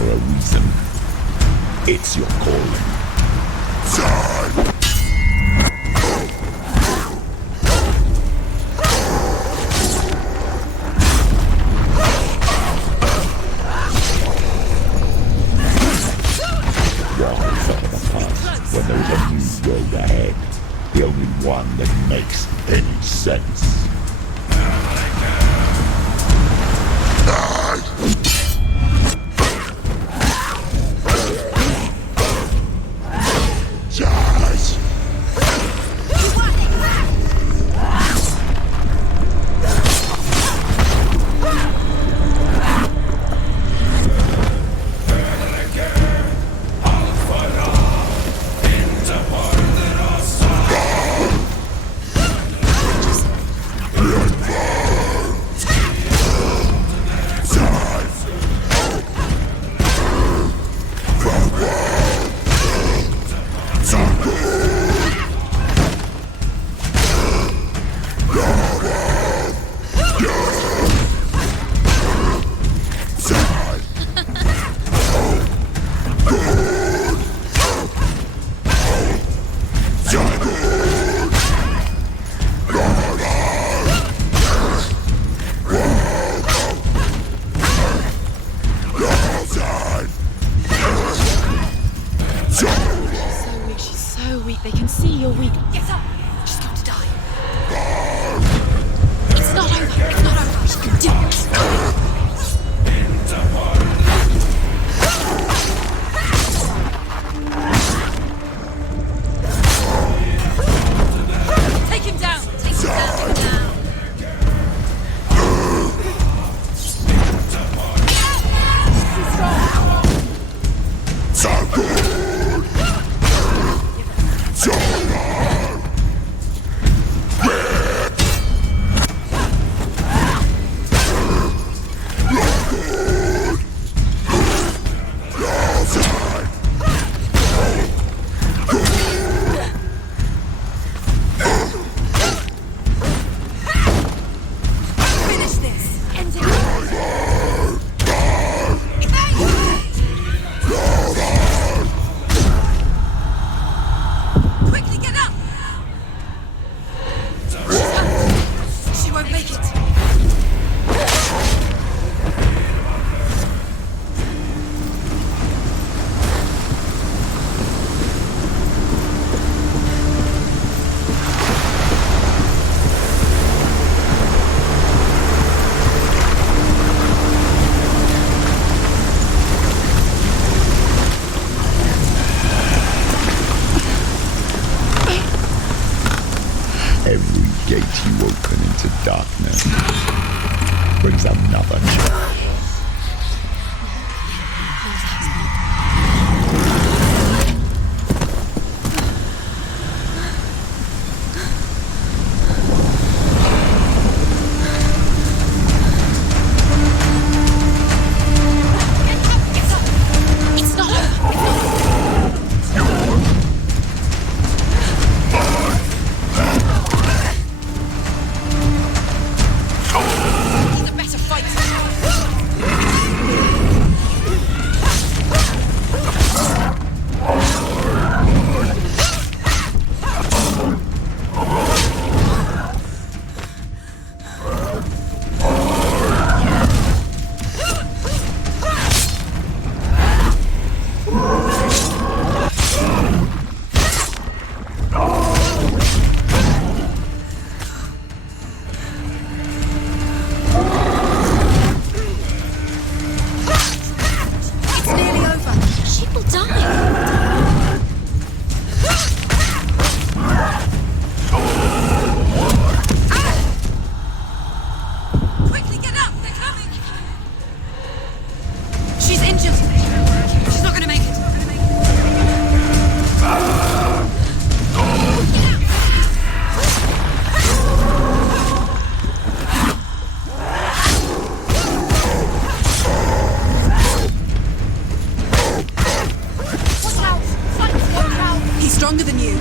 for a reason. It's your calling. Time! When there is a new road ahead, the only one that makes any sense. They can see you're weak. Get up! She's going to die. It's not over. It's not over. She can do it. Take him down. Take him down. Every gate you open into darkness brings another challenge. Stronger than you.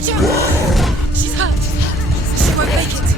Watch out! She's hurt. She won't make it.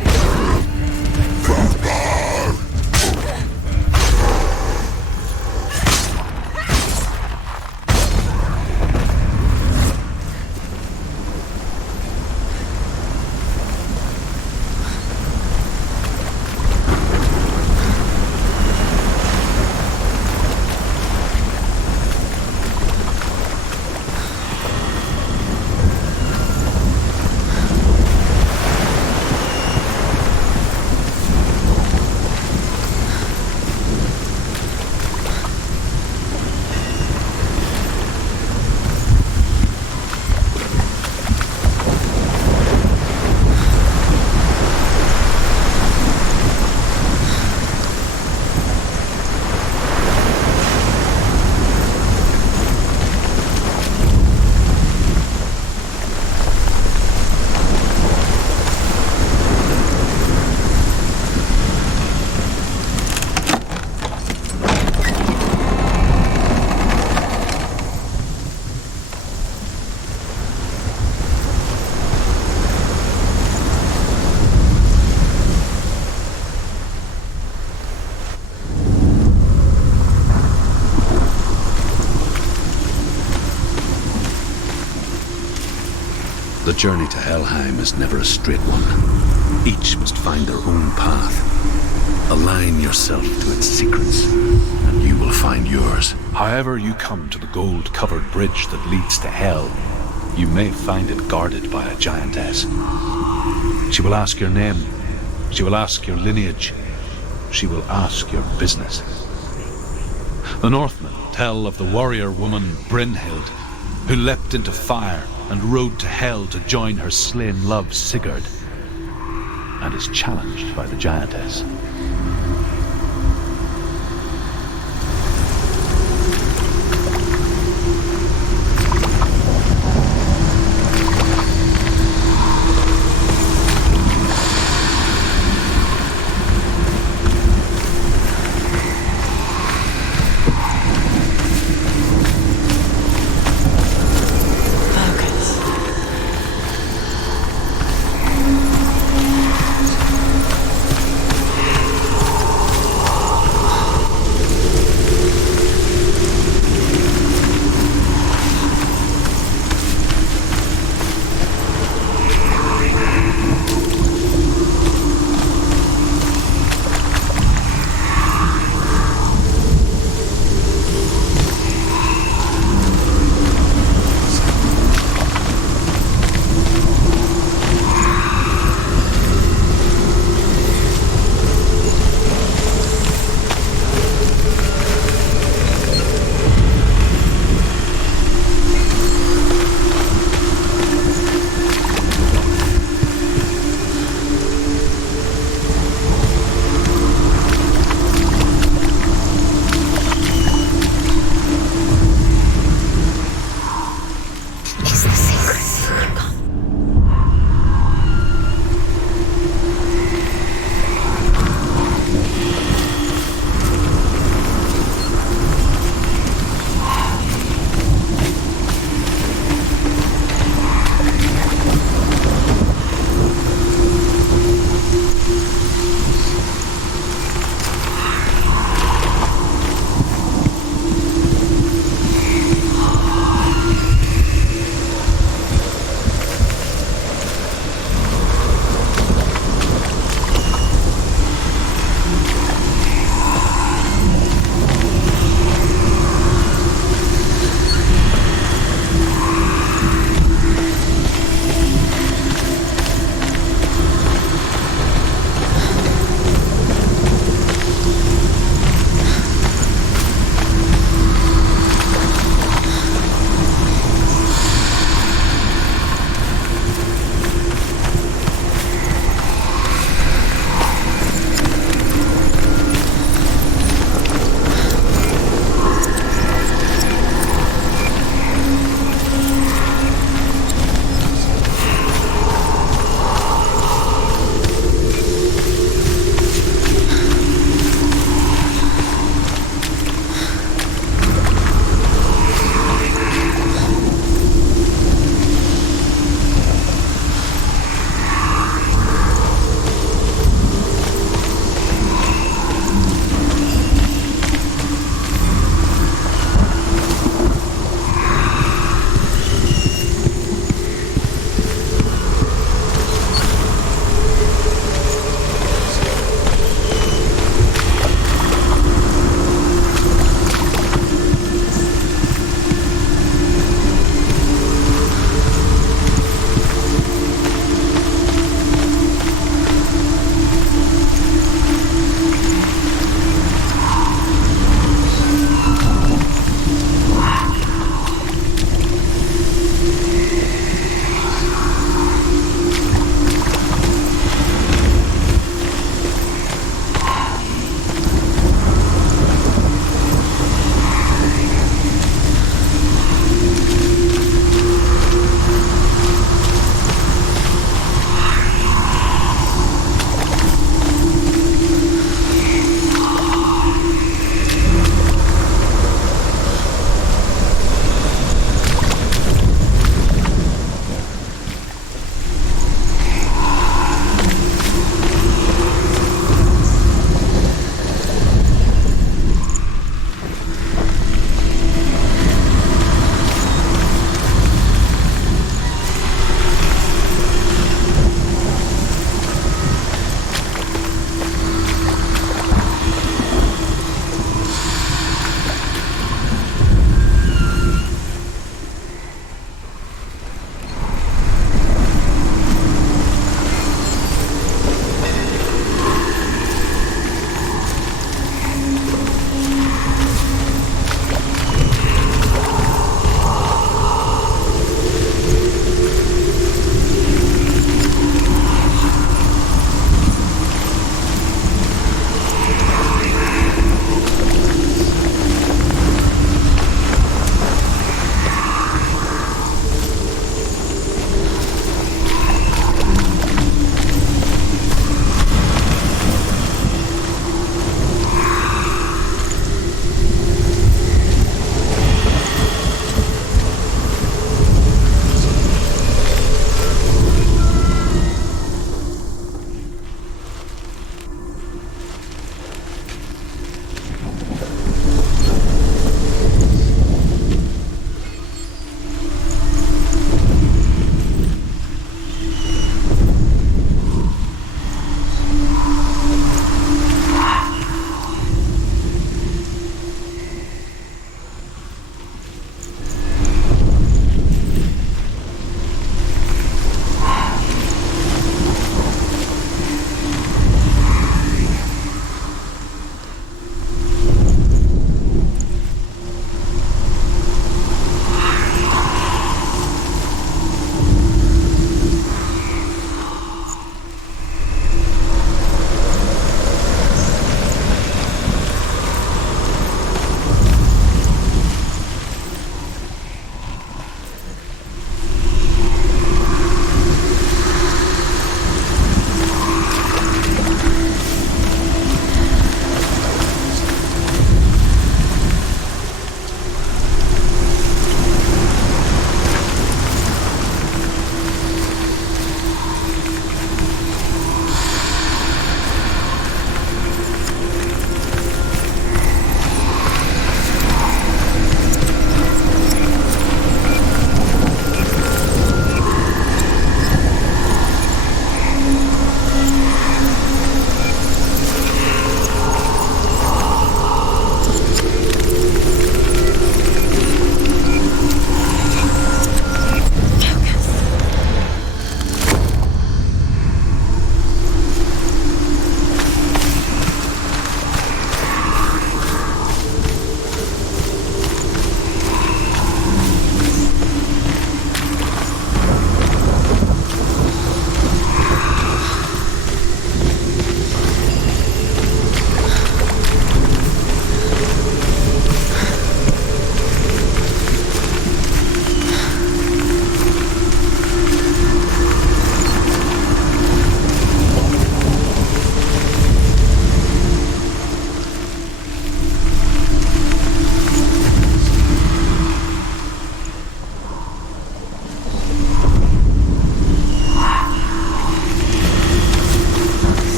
The journey to Helheim is never a straight one. Each must find their own path. Align yourself to its secrets, and you will find yours. However you come to the gold-covered bridge that leads to Hell, you may find it guarded by a giantess. She will ask your name. She will ask your lineage. She will ask your business. The Northmen tell of the warrior woman Brynhild, who leapt into fire and rode to Hell to join her slain love Sigurd, and is challenged by the giantess.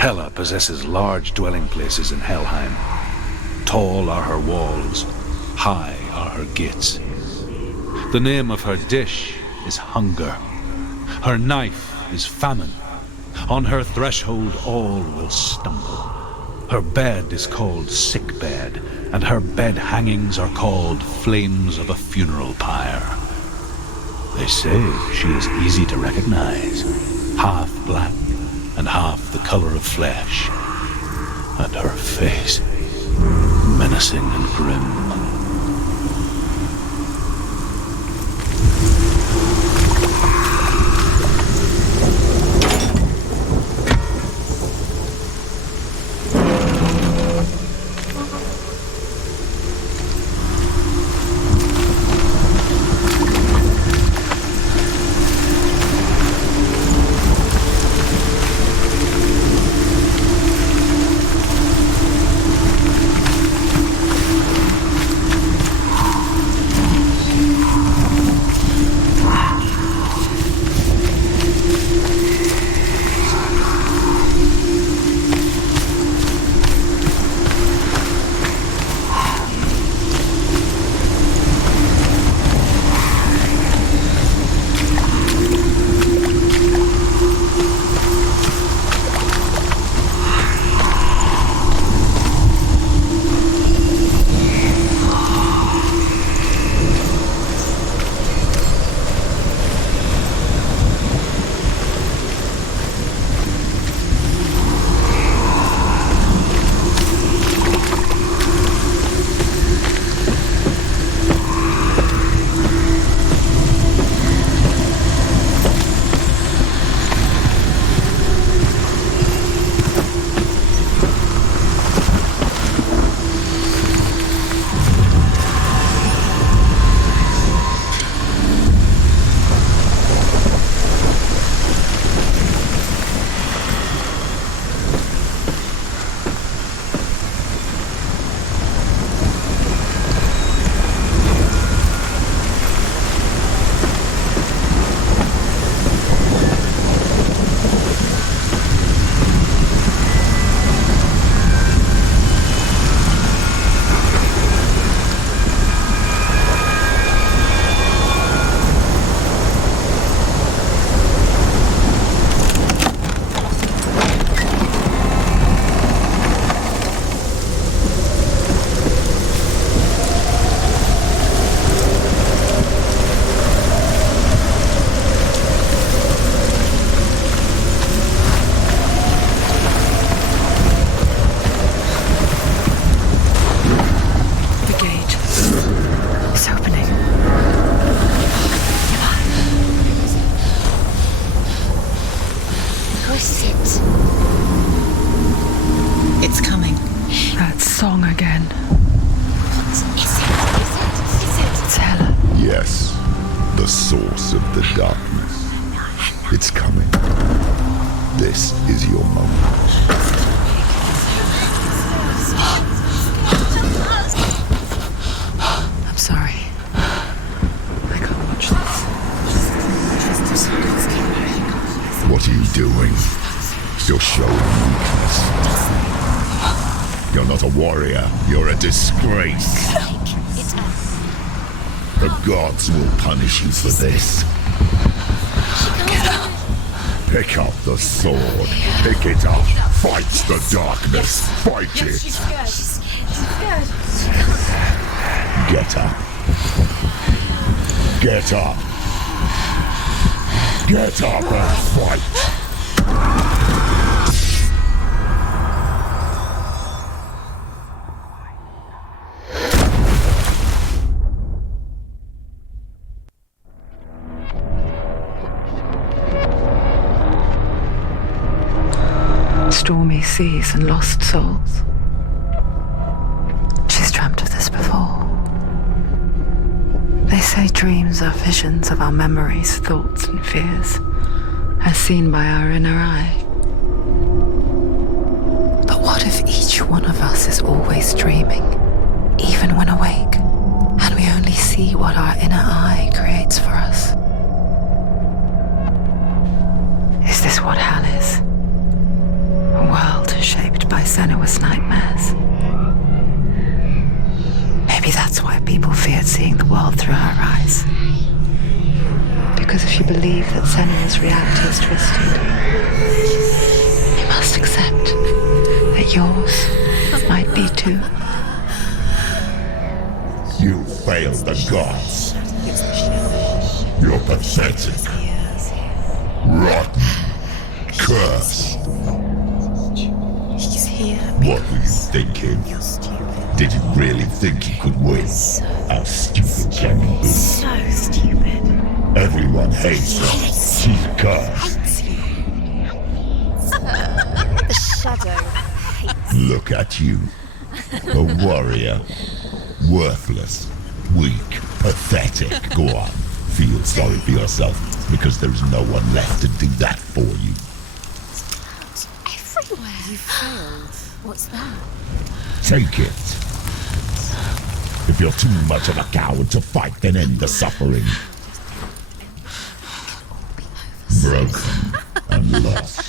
Hela possesses large dwelling places in Helheim. Tall are her walls, high are her gates. The name of her dish is hunger. Her knife is famine. On her threshold all will stumble. Her bed is called sick bed, and her bed hangings are called flames of a funeral pyre. They say she is easy to recognize, half black and half the color of flesh, and her face menacing and grim. Yes, the source of the darkness. It's coming. This is your moment. I'm sorry. I can't watch this. What are you doing? You're showing weakness. You're not a warrior. You're a disgrace. The gods will punish you for this. Get up. Pick up the sword. Pick it up. Fight the darkness. Fight it. She's scared. She's scared. Get up. Get up. Get up and fight. Stormy seas and lost souls. She's dreamt of this before. They say dreams are visions of our memories, thoughts and fears, as seen by our inner eye. But what if each one of us is always dreaming, even when awake, and we only see what our inner eye creates for us? Is this what hell is? A world at seeing the world through her eyes. Because if you believe that Senua's reality is twisted, you must accept that yours might be too. You failed the gods. You're pathetic. Rotten. Cursed. He's here. What were you thinking? You're stupid. Did you really think you could win? How stupid can you be? So stupid. Everyone hates her. She's cursed. Hates you. The shadow hates you. Look at you. A warrior. Worthless. Weak. Pathetic. Go on. Feel sorry for yourself, because there's no one left to do that for you. Everywhere. You failed. What's that? Take it. If you're too much of a coward to fight, then end the suffering. Broken and lost.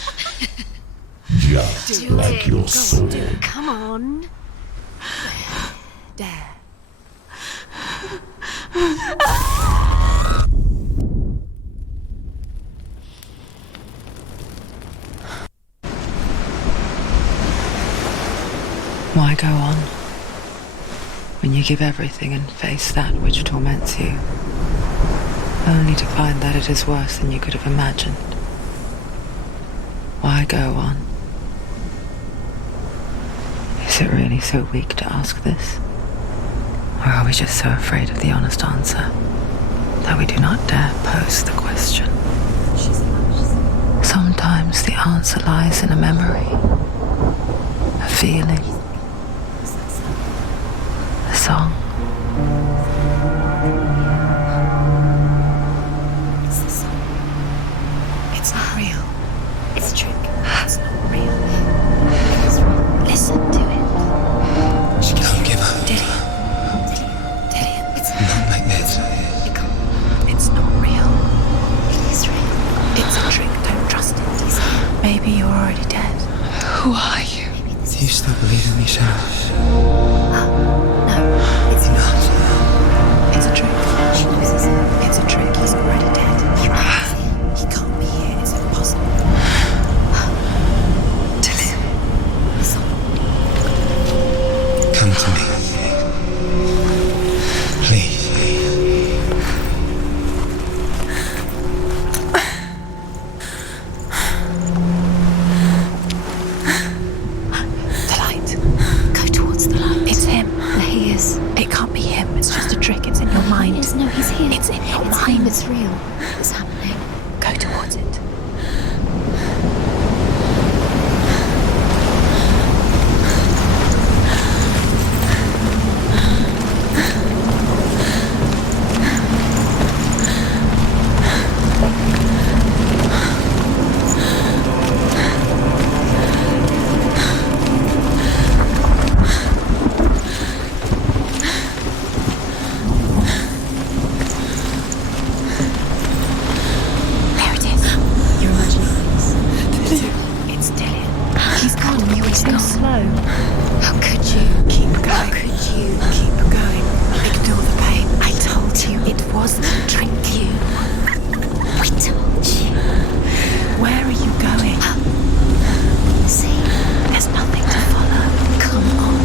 Just like your sword. Come on. There. Why go on when you give everything and face that which torments you, only to find that it is worse than you could have imagined? Why go on? Is it really so weak to ask this? Or are we just so afraid of the honest answer that we do not dare pose the question? Sometimes the answer lies in a memory, a feeling, a song. It's the song. It's not real. It's a trick. It's not real. It's real. Listen to it. She Don't give up. Dillian. It's Not like this. It can't. It's not real. It is real. It's a trick. Don't trust it. Maybe you're already dead. Who are you? Maybe this Do you still believe in me, Sharon? No, it's Enough. It's a trick. She knows it's a trick. He's already dead. He can't be here. It's impossible. Dillian. Come to me. Please. The light. Go towards the light. It's him. There he is. It can't be him. It's just a trick. It's in your mind. No, he's here. It's in your mind. It's real. It's happening. Go towards it. There it is. You're imagining this. It's Dillian. He's come. You were so slow. How could you? Keep going. How could you? Keep going. Ignore the pain. I told you it wasn't a trick. We told you. Where are you going? See, there's nothing to follow. Come on.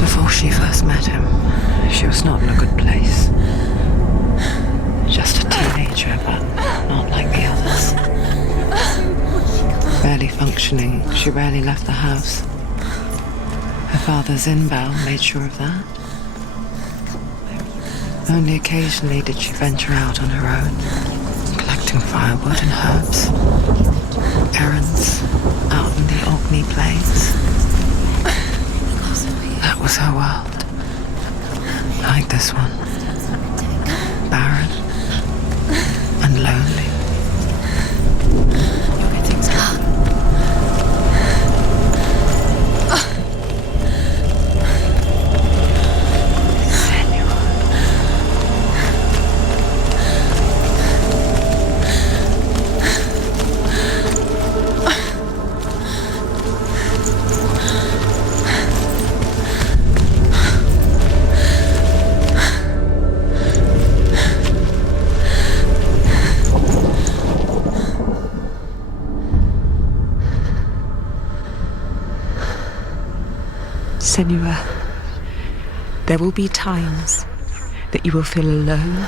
Before she first met him, she was not in a good place. Just a teenager, but not like the others. Barely functioning, she rarely left the house. Her father's in-bell made sure of that. Only occasionally did she venture out on her own, collecting firewood and herbs, errands out in the Orkney plains. That was her world. Like this one. Barren and lonely. You're getting stuck. Senua. Senua, there will be times that you will feel alone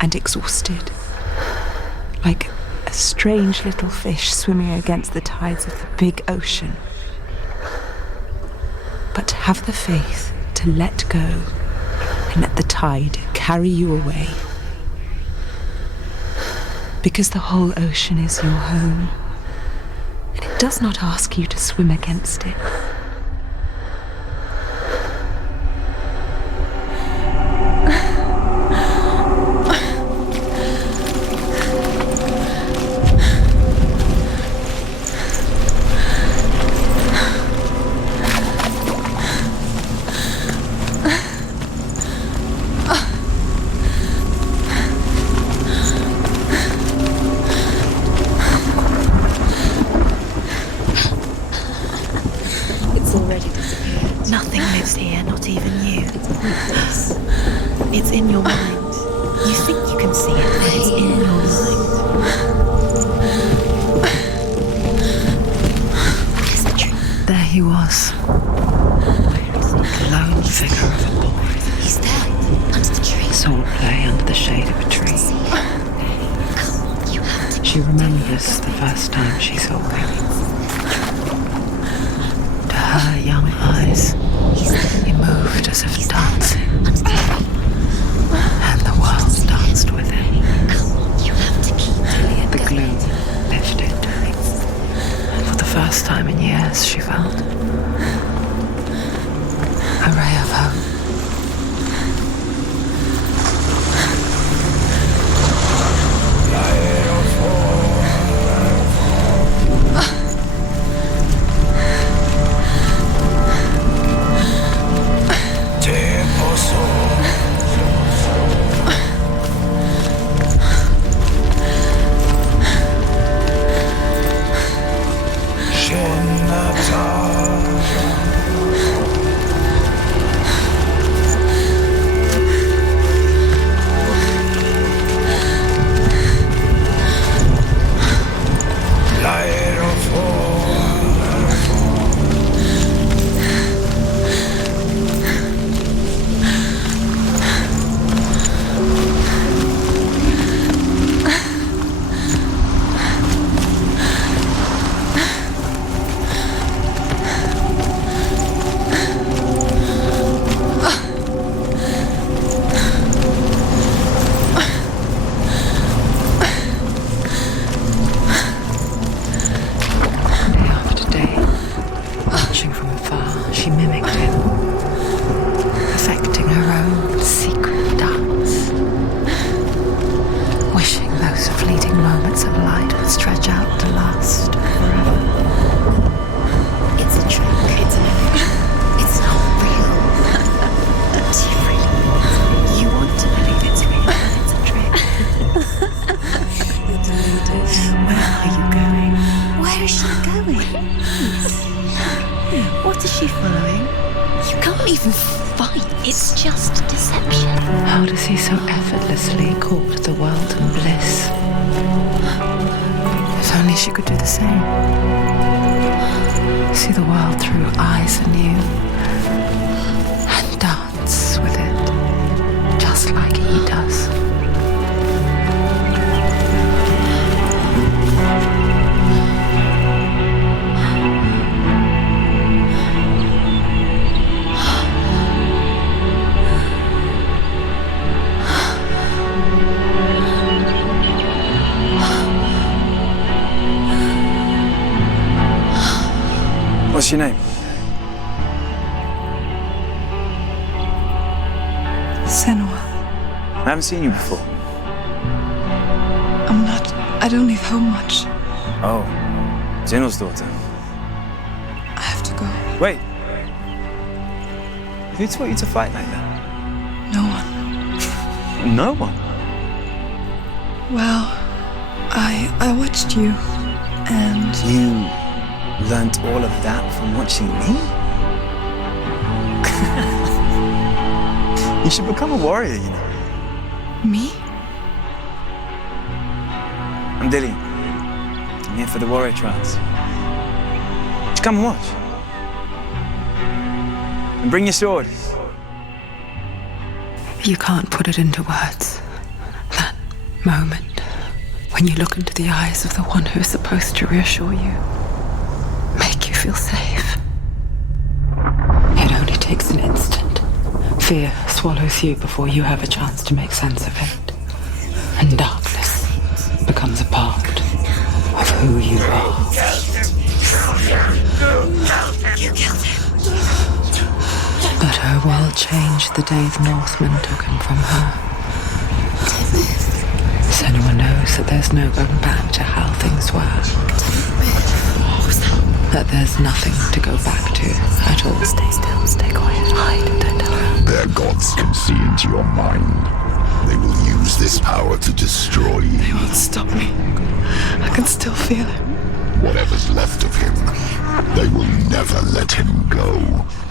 and exhausted, like a strange little fish swimming against the tides of the big ocean. But have the faith to let go and let the tide carry you away. Because the whole ocean is your home, and it does not ask you to swim against it. Nothing lives here, not even you. It's in your mind. You think you can see it, but it's in your mind. There he was. The lone figure of a boy. He's there, under the tree. Saw it play under the shade of a tree. She remembers the first time she saw him. To her young eyes, he moved as if dancing, and the world danced with him. The gloom lifted, and for the first time in years she felt a ray of hope. What is she following? You can't even fight. It's just deception. How does he so effortlessly court the world and bliss? If only she could do the same. See the world through eyes anew and dance with it, just like he does. What's your name? Senua. I haven't seen you before. I don't leave home much. Oh, General's daughter. I have to go. Wait. Who taught you to fight like that? No one. No one? Well, I watched you, and... You learnt all of that from watching me? You should become a warrior, you know. Me? I'm Dillian. I'm here for the warrior trials. Just come and watch. And bring your sword. You can't put it into words. That moment when you look into the eyes of the one who is supposed to reassure you, make you feel safe. It only takes an instant. Fear swallows you before you have a chance to make sense of it. And darkness becomes a part of who you are. You killed him. But her world changed the day the Northmen took him from her. Senua knows that there's no going back to how things were. That there's nothing to go back to at all. Stay still, stay quiet, hide, don't tell her. Their gods can see into your mind. They will use this power to destroy you. They won't stop me. I can still feel it. Whatever's left of him, they will never let him go.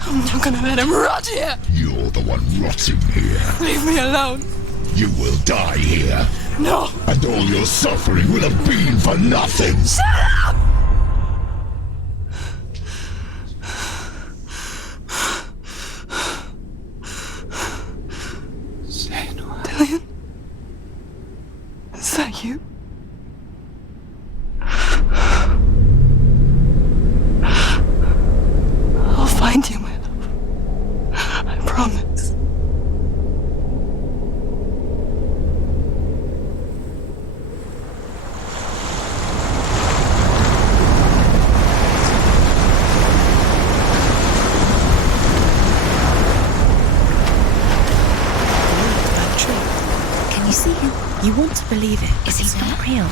I'm not gonna let him rot here. You're the one rotting here. Leave me alone. You will die here. No. And all your suffering will have been for nothing. Shut up! Dillian? Is that you? I'll find you, my love. I promise. Can you see him? You want to believe it, but Is he he's not there? real.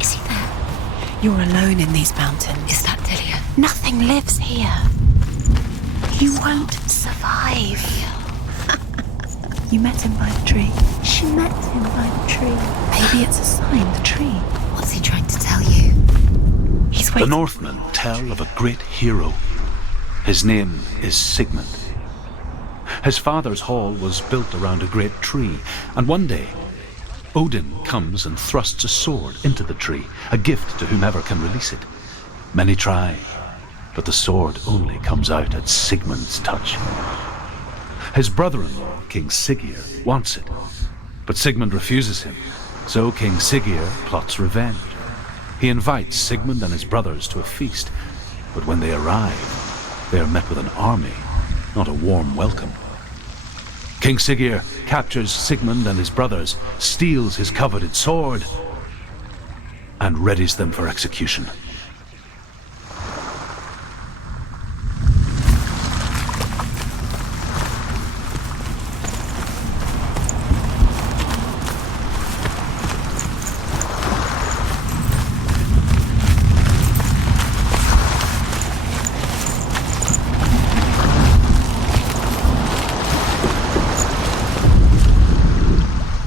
Is he there? You're alone in these mountains. Is that Dillian? Nothing lives here. You won't survive. You met him by the tree. She met him by the tree. Maybe it's a sign, the tree. What's he trying to tell you? He's The waiting. Northmen tell of a great hero. His name is Sigmund. His father's hall was built around a great tree, and one day, Odin comes and thrusts a sword into the tree, a gift to whomever can release it. Many try, but the sword only comes out at Sigmund's touch. His brother-in-law, King Siggeir, wants it, but Sigmund refuses him, so King Siggeir plots revenge. He invites Sigmund and his brothers to a feast, but when they arrive, they are met with an army, not a warm welcome. King Siggeir captures Sigmund and his brothers, steals his coveted sword, and readies them for execution.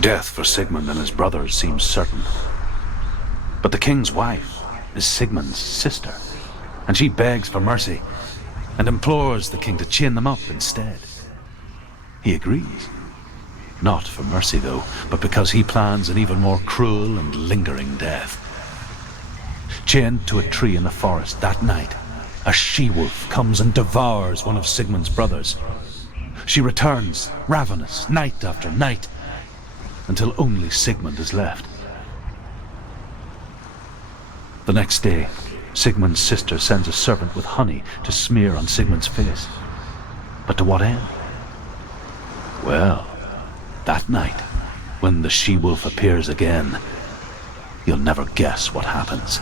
Death for Sigmund and his brothers seems certain. But the king's wife is Sigmund's sister, and she begs for mercy and implores the king to chain them up instead. He agrees. Not for mercy, though, but because he plans an even more cruel and lingering death. Chained to a tree in the forest that night, a she-wolf comes and devours one of Sigmund's brothers. She returns, ravenous, night after night, until only Sigmund is left. The next day, Sigmund's sister sends a servant with honey to smear on Sigmund's face. But to what end? Well, that night, when the she-wolf appears again, you'll never guess what happens.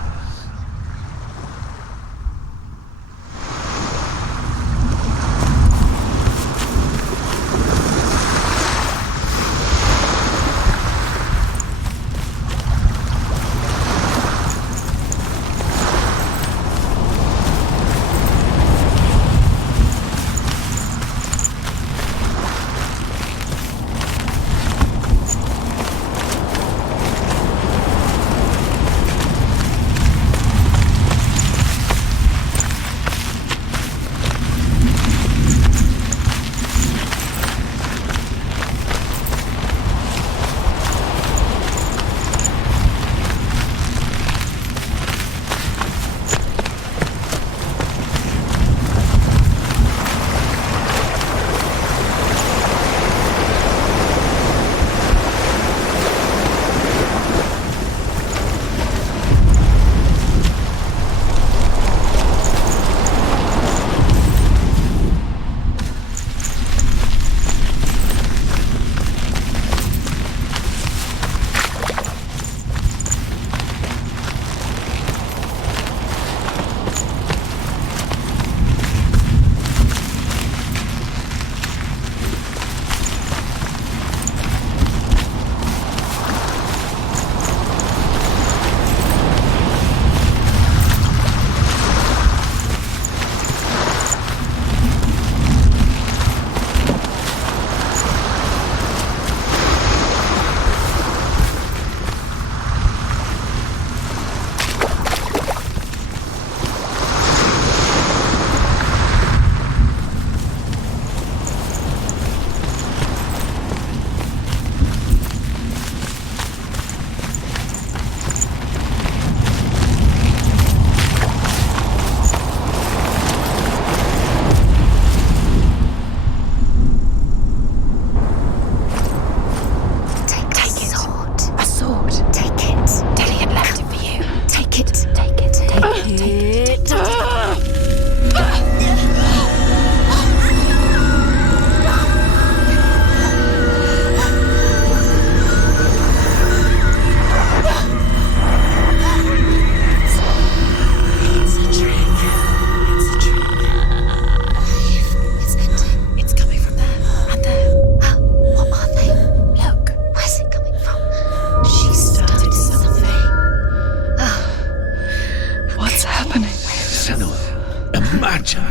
Imagine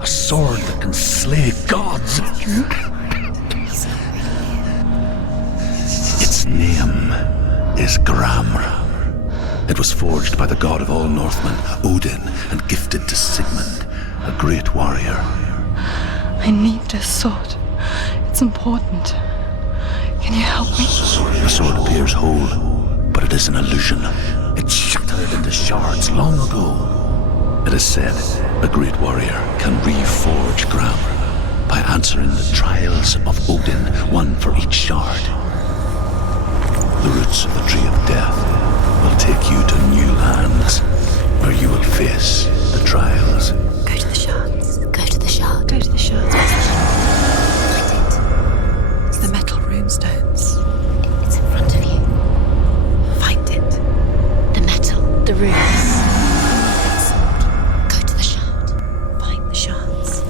a sword that can slay gods. Its name is Gramr. It was forged by the god of all Northmen, Odin, and gifted to Sigmund, a great warrior. I need this sword. It's important. Can you help me? The sword appears whole, but it is an illusion. It shattered into shards long ago. It is said a great warrior can reforge Gramr by answering the trials of Odin, one for each shard. The roots of the tree of death will take you to new lands, where you will face the trials. Go to the shards. Go to the shard. Go to the shards. Find it. It's the metal runestones. It's in front of you. Find it. The metal. The runes. Go to the shard. Find the shards.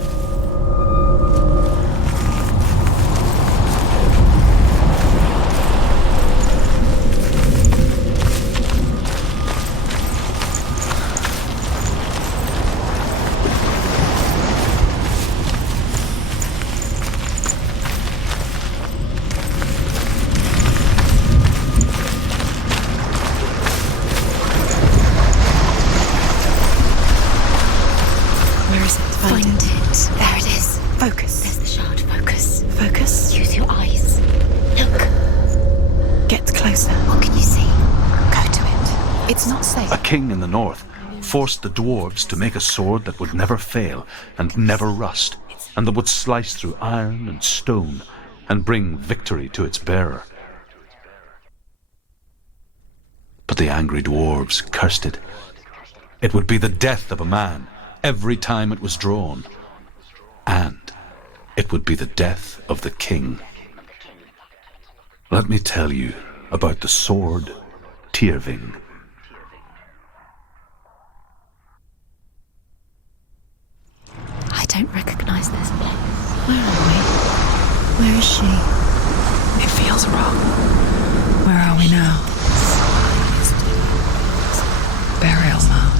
Where is it? Find it. There it is. Focus. There's the shard. Focus. Focus. Use your eyes. Look. Get closer. What can you see? Go to it. It's not safe. A king in the north forced the dwarves to make a sword that would never fail and never rust, and that would slice through iron and stone and bring victory to its bearer. But the angry dwarves cursed it. It would be the death of a man every time it was drawn, and it would be the death of the king. Let me tell you about the sword Tyrving. I don't recognize this place. Where are we? Where is she? It feels wrong. Where are we now? Burial mound.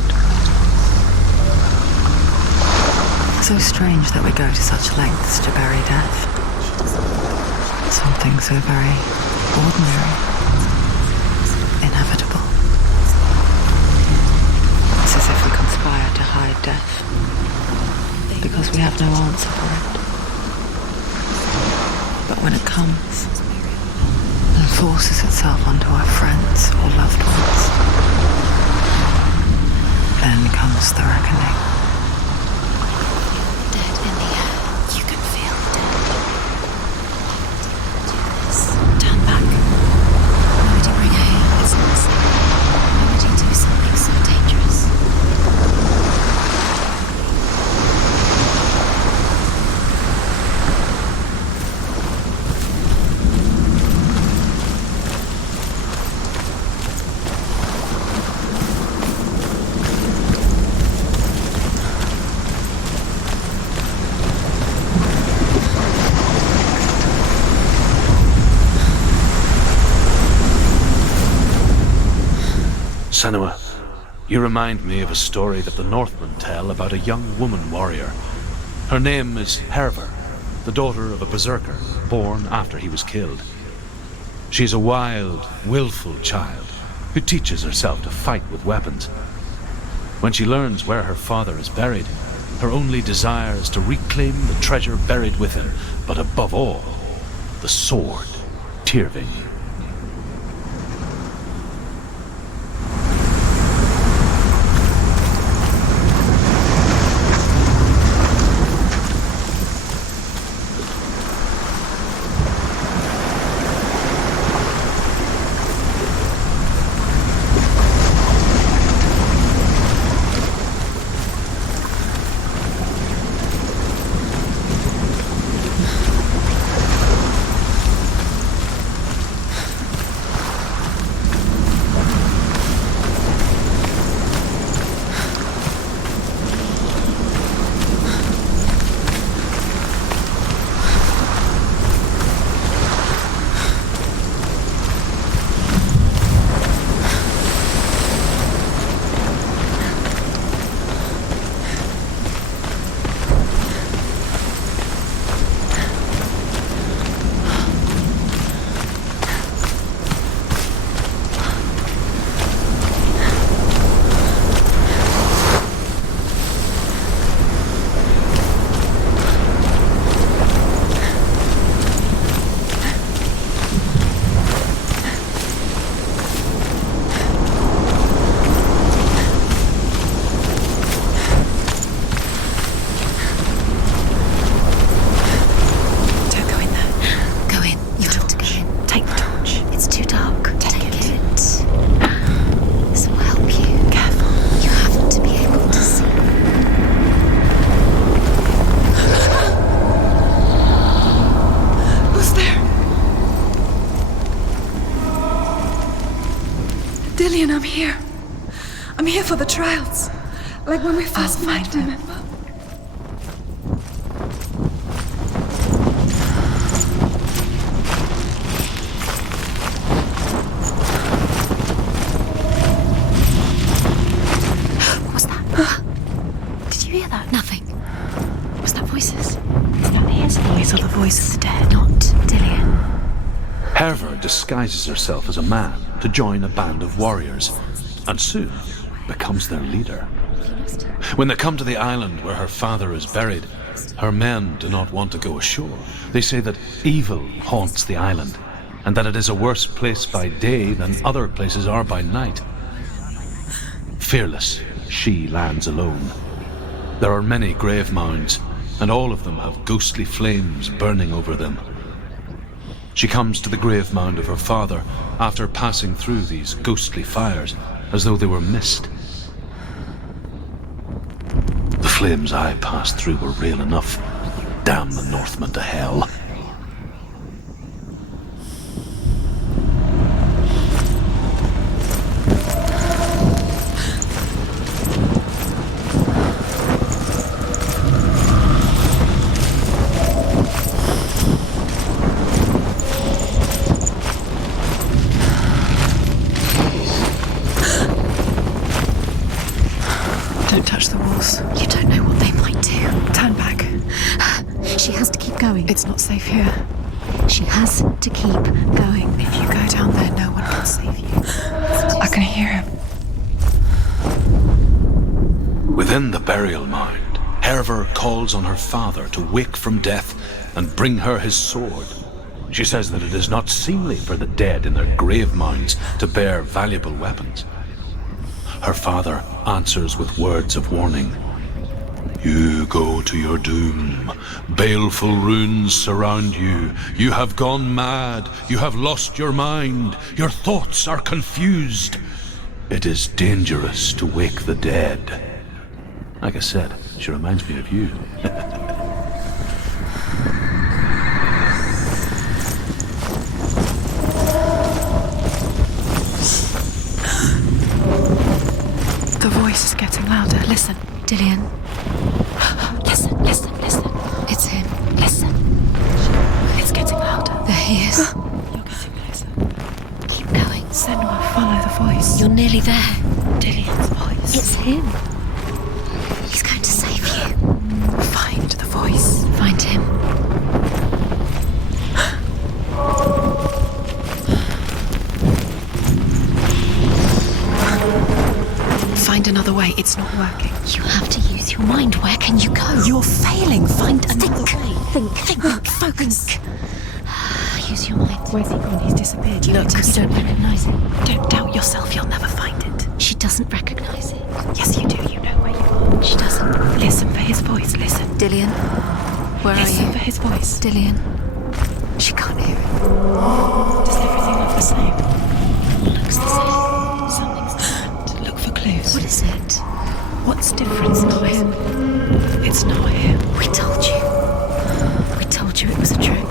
So strange that we go to such lengths to bury death. Something so very ordinary. Inevitable. It's as if we conspire to hide death. Because we have no answer for it. But when it comes and forces itself onto our friends or loved ones, then comes the reckoning. Dead in the air. You can feel dead. Do this. Turn back. Why would you bring her here? It's not safe. Why would you do something so dangerous? Senua, you remind me of a story that the Northmen tell about a young woman warrior. Her name is Hervor, the daughter of a berserker, born after he was killed. She is a wild, willful child who teaches herself to fight with weapons. When she learns where her father is buried, her only desire is to reclaim the treasure buried with him, but above all, the sword, Tyrving. trials. Like when we first met, remember? What was that? Did you hear that? Nothing. Was that voices? Is that his voice or the voice of the dead? Not Dillian. Herver disguises herself as a man to join a band of warriors, and soon becomes their leader. When they come to the island where her father is buried, her men do not want to go ashore. They say that evil haunts the island, and that it is a worse place by day than other places are by night. Fearless, she lands alone. There are many grave mounds, and all of them have ghostly flames burning over them. She comes to the grave mound of her father after passing through these ghostly fires, as though they were mist. The flames I passed through were real enough. Damn the Northmen to hell. Don't touch the walls. You don't know what they might do. Turn back. She has to keep going. It's not safe here. She has to keep going. If you go down there, no one can save you. I can hear him. Within the burial mound, Herver calls on her father to wake from death and bring her his sword. She says that it is not seemly for the dead in their grave mounds to bear valuable weapons. Her father answers with words of warning. You go to your doom. Baleful runes surround you. You have gone mad. You have lost your mind. Your thoughts are confused. It is dangerous to wake the dead. Like I said, she reminds me of you. The voice is getting louder. Listen. Dillian. Listen, listen, listen. It's him. Listen. It's getting louder. There he is. You're getting closer. Keep going. Senua, follow the voice. You're nearly there. Dillian's voice. It's him. He's going to save you. Find the voice. Find him. Find another way. It's not working. You have to use your mind. Where can you go? You're failing. Find another way. Think. Focus. Use your mind. Where's he gone? He's disappeared. You Look, you don't recognize it. Don't doubt yourself. You'll never find it. She doesn't recognize it. Yes, you do. You know where you are. She doesn't. Listen for his voice. Listen. Dillian, where Listen are you? for his voice. Dillian. She can't hear it. Does everything look the same? Looks the same. Something's different. Look for clues. What is it? What's different? It's not him. It's not him. We told you. We told you it was a trick.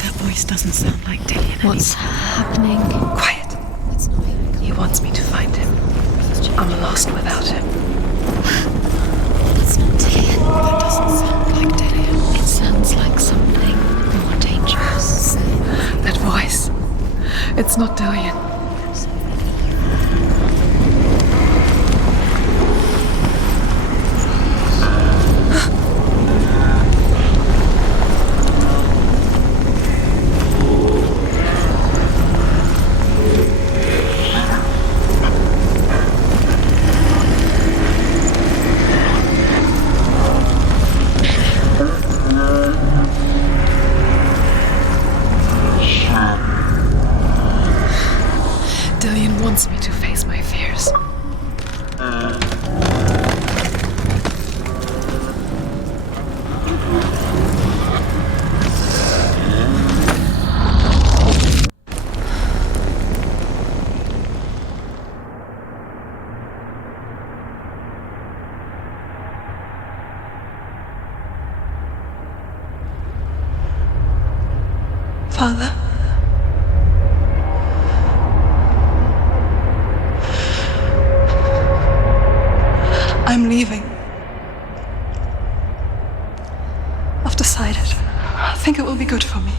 That voice doesn't sound like Dillian. What's happening? Quiet. It's not him. He wants me to find him. I'm lost without him. It's not Dillian. That doesn't sound like Dillian. It sounds like something more dangerous. That voice. It's not Dillian. Dillian wants me to face my fears. Father? I'm leaving. I've decided. I think it will be good for me.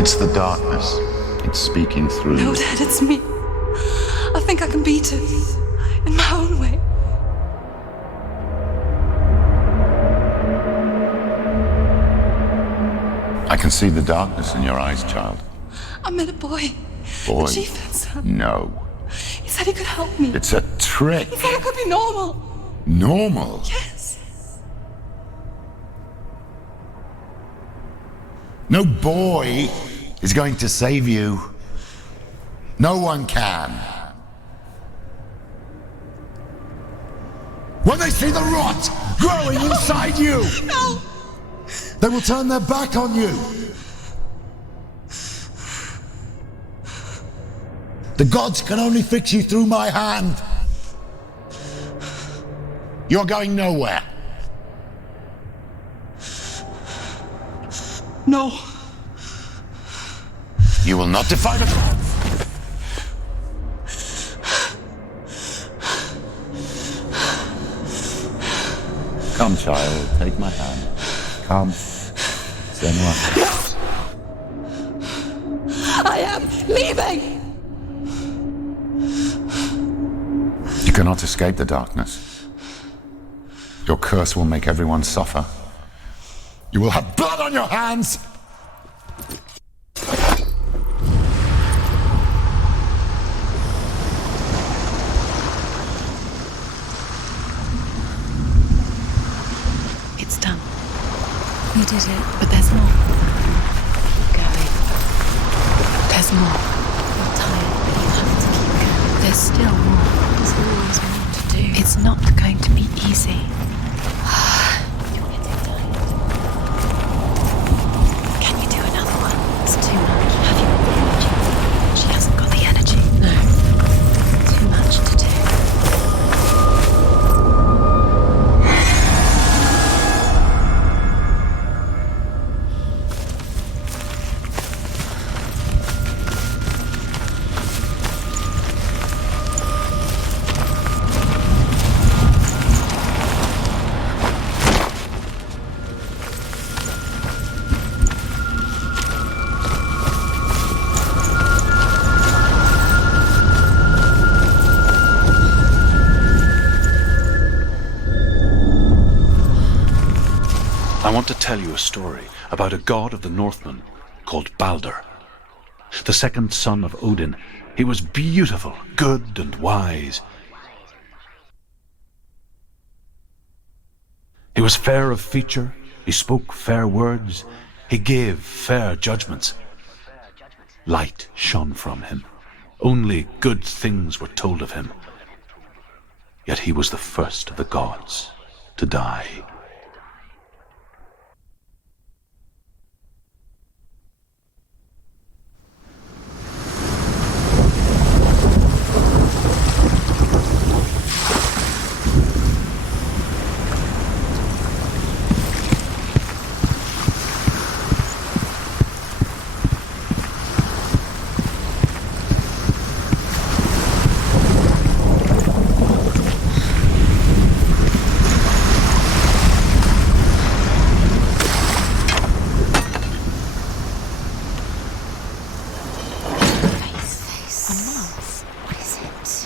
It's the darkness. It's speaking through No, you. Dad, it's me. I think I can beat it. In my own way. I can see the darkness in your eyes, child. I met a boy. Boy. The chief had son. No. He said he could help me. It's a trick. He said I could be normal. Normal. Yes. No boy is going to save you. No one can. When they see the rot growing inside you, No. they will turn their back on you. The gods can only fix you through my hand. You're going nowhere. No. You will not defy the gods. Come, child, take my hand. Come. Senua. I am leaving. You cannot escape the darkness. Your curse will make everyone suffer. You will have blood on your hands. It's done. We did it, but there's more. Keep going. There's more. You're tired, but you have to keep going. There's still more. There's always more to do. It's not going to be easy. You're getting tired. Can you do another one? It's too much. Have you got the energy? She hasn't got the energy. No. Too much to do. I want to tell you a story about a god of the Northmen called Balder. The second son of Odin. He was beautiful, good and wise. He was fair of feature, he spoke fair words, he gave fair judgments. Light shone from him. Only good things were told of him. Yet he was the first of the gods to die.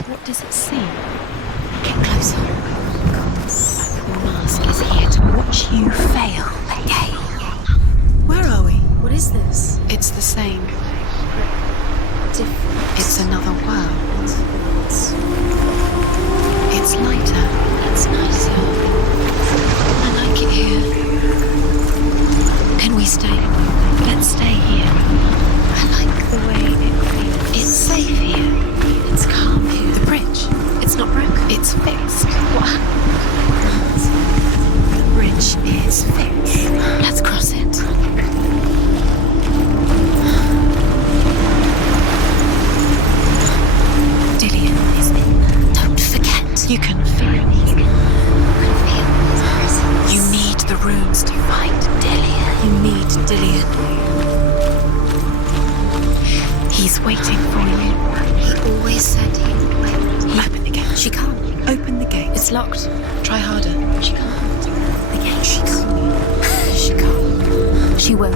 What does it see? Get closer. The mask is here to watch you fail again. Where are we? What is this? It's the same. Different. It's another world. It's lighter. It's nicer. I like it here. Can we stay? Let's stay here. I like the way it feels. It's safe here. It's calm here. The bridge. It's not broken. It's fixed. What? The bridge is fixed. Let's cross it. Dillian is in there. Don't forget. You can feel it. You need the room. He's waiting for you. He always said he would wait. Open the gate. She can't. Open the gate. It's locked. Try harder. She can't. The gate. She can't. She can't. She will.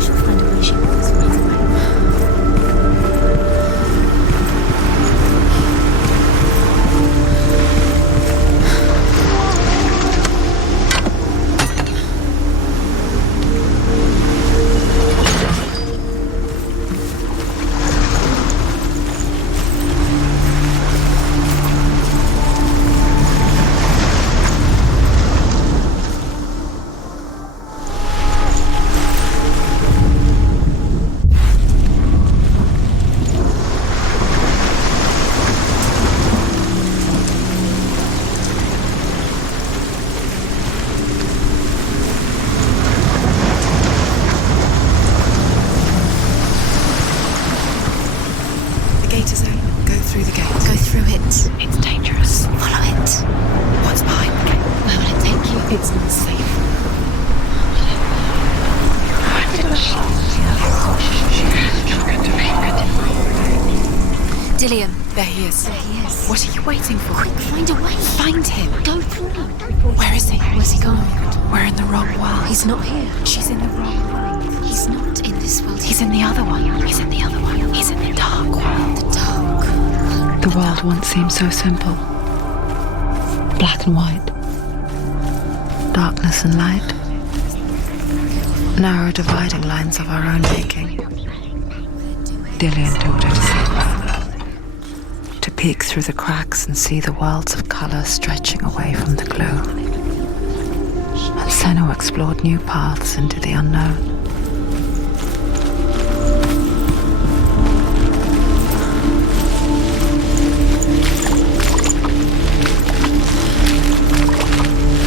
She'll find a way. She always finds a way. It's dangerous. Follow it. What's behind the gate? Where will it take you? It's not safe. Dillian. There he is. There he is. What are you waiting for? Quick, find a way. Find him. Go through. Where is he? Where's he gone? We're in the wrong world. He's not here. She's in the wrong world. He's not in this world. He's in the other one. He's in the other one. He's in the dark world. The dark. The world once seemed so simple. Black and white. Darkness and light. Narrow dividing lines of our own making. Dillian told her to see well. To peek through the cracks and see the worlds of colour stretching away from the glow. And Senua explored new paths into the unknown.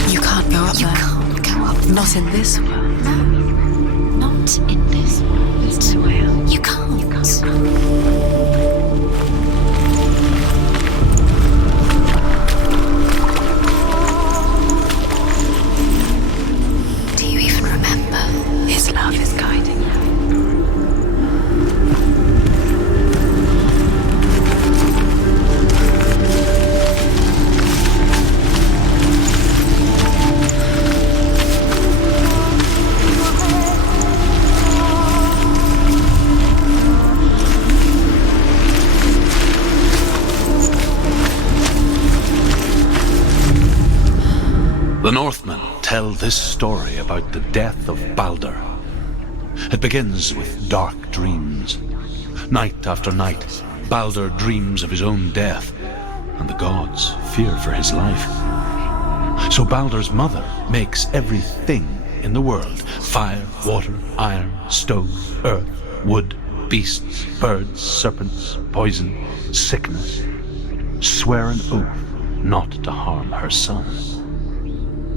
You can't go up there. You can't go up there. Not in this world. No. Not in this world. You can't. Do you even remember? His love is guiding you. The Northmen tell this story about the death of Baldur. It begins with dark dreams. Night after night, Baldur dreams of his own death, and the gods fear for his life. So Baldur's mother makes everything in the world: fire, water, iron, stone, earth, wood, beasts, birds, serpents, poison, sickness. Swear an oath not to harm her son.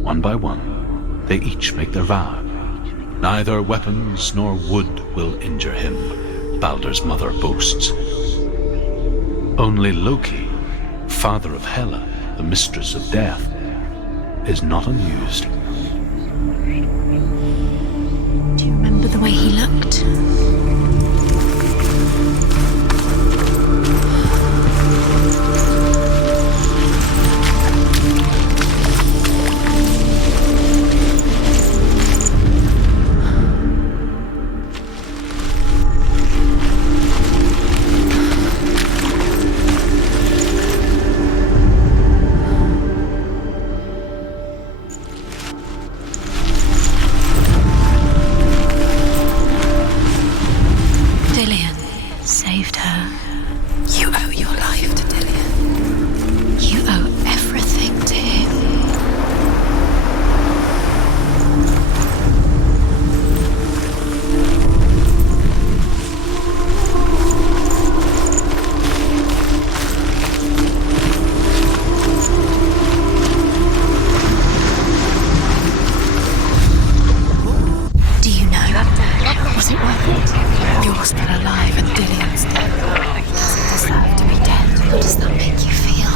One by one, they each make their vow. Neither weapons nor wood will injure him, Baldur's mother boasts. Only Loki, father of Hela, the mistress of death, is not amused. Do you remember the way he looked? Saved her. You owe your life to Dillian. You owe everything to him. Do you know? Was it worth it? You're still alive and Dillian's dead. Does it deserve to be dead? How does that make you feel?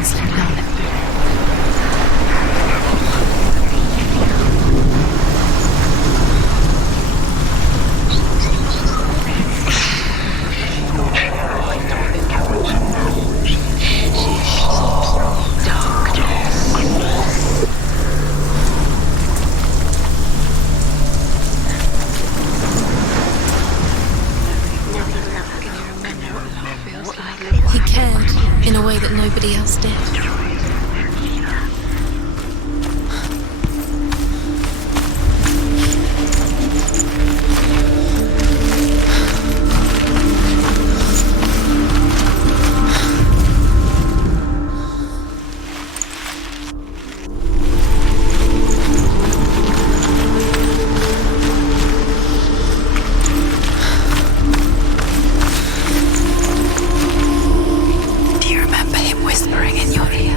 must have known. He cared in a way that nobody else did. Do you remember him whispering in your ear?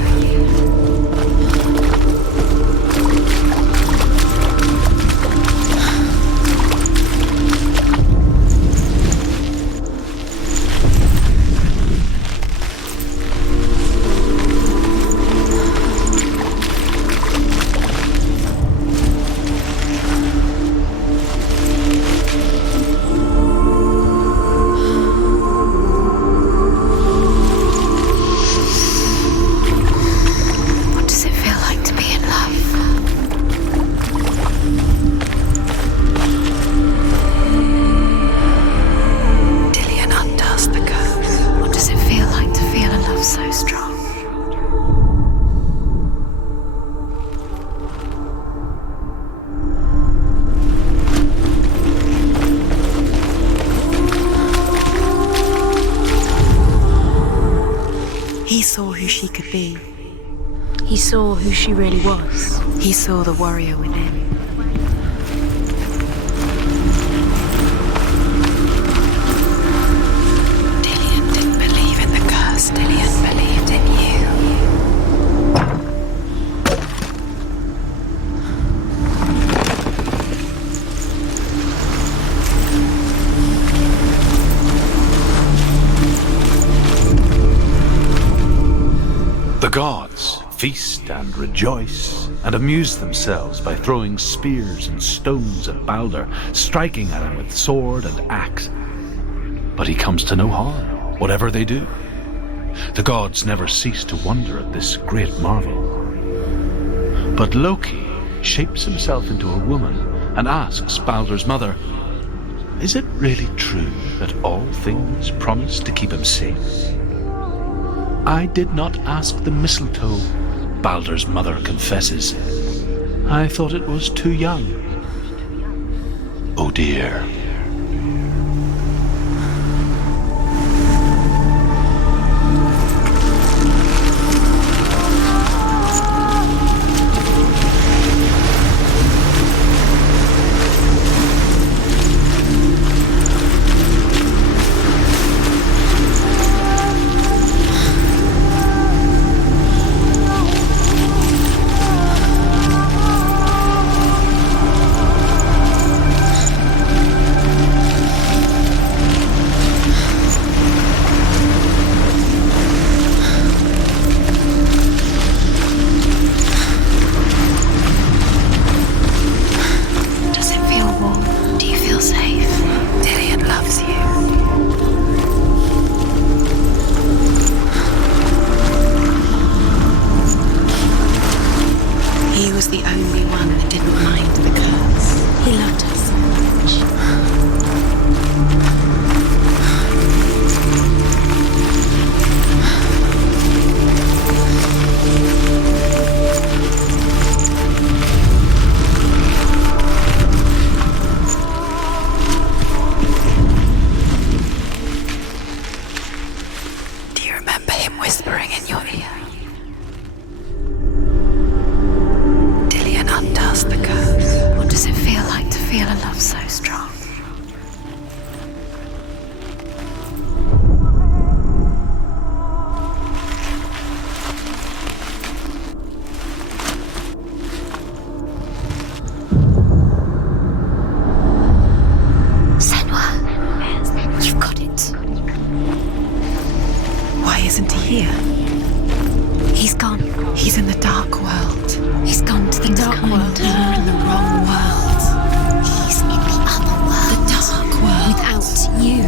What does it feel like to be in love? Dillian undoes the curse. What does it feel like to feel a love so strong? He saw who she could be. He saw who she really was. He saw the warrior within. Dillian didn't believe in the curse. Dillian believed in you. The gods feast and rejoice and amuse themselves by throwing spears and stones at Balder, striking at him with sword and axe. But he comes to no harm, whatever they do. The gods never cease to wonder at this great marvel. But Loki shapes himself into a woman and asks Balder's mother, "Is it really true that all things promise to keep him safe?" "I did not ask the mistletoe," Balder's mother confesses. "I thought it was too young." Oh dear. He's in the dark world. He's gone to the dark world. You're in the wrong world. He's in the other world. The dark world. Without you.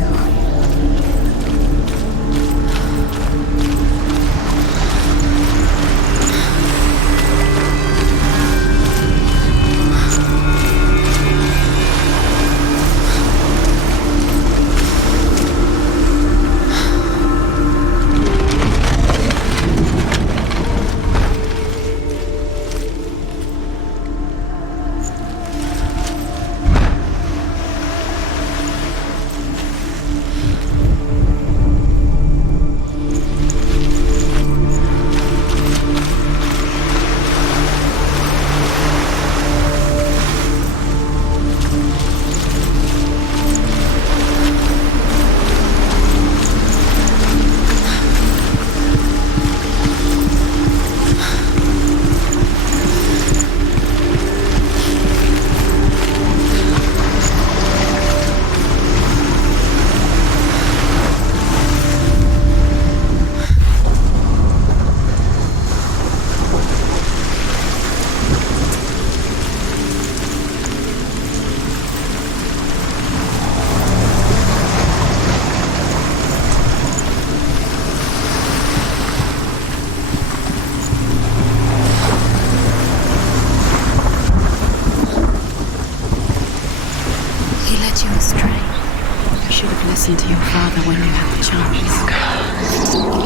Listen to your father when you have the chance.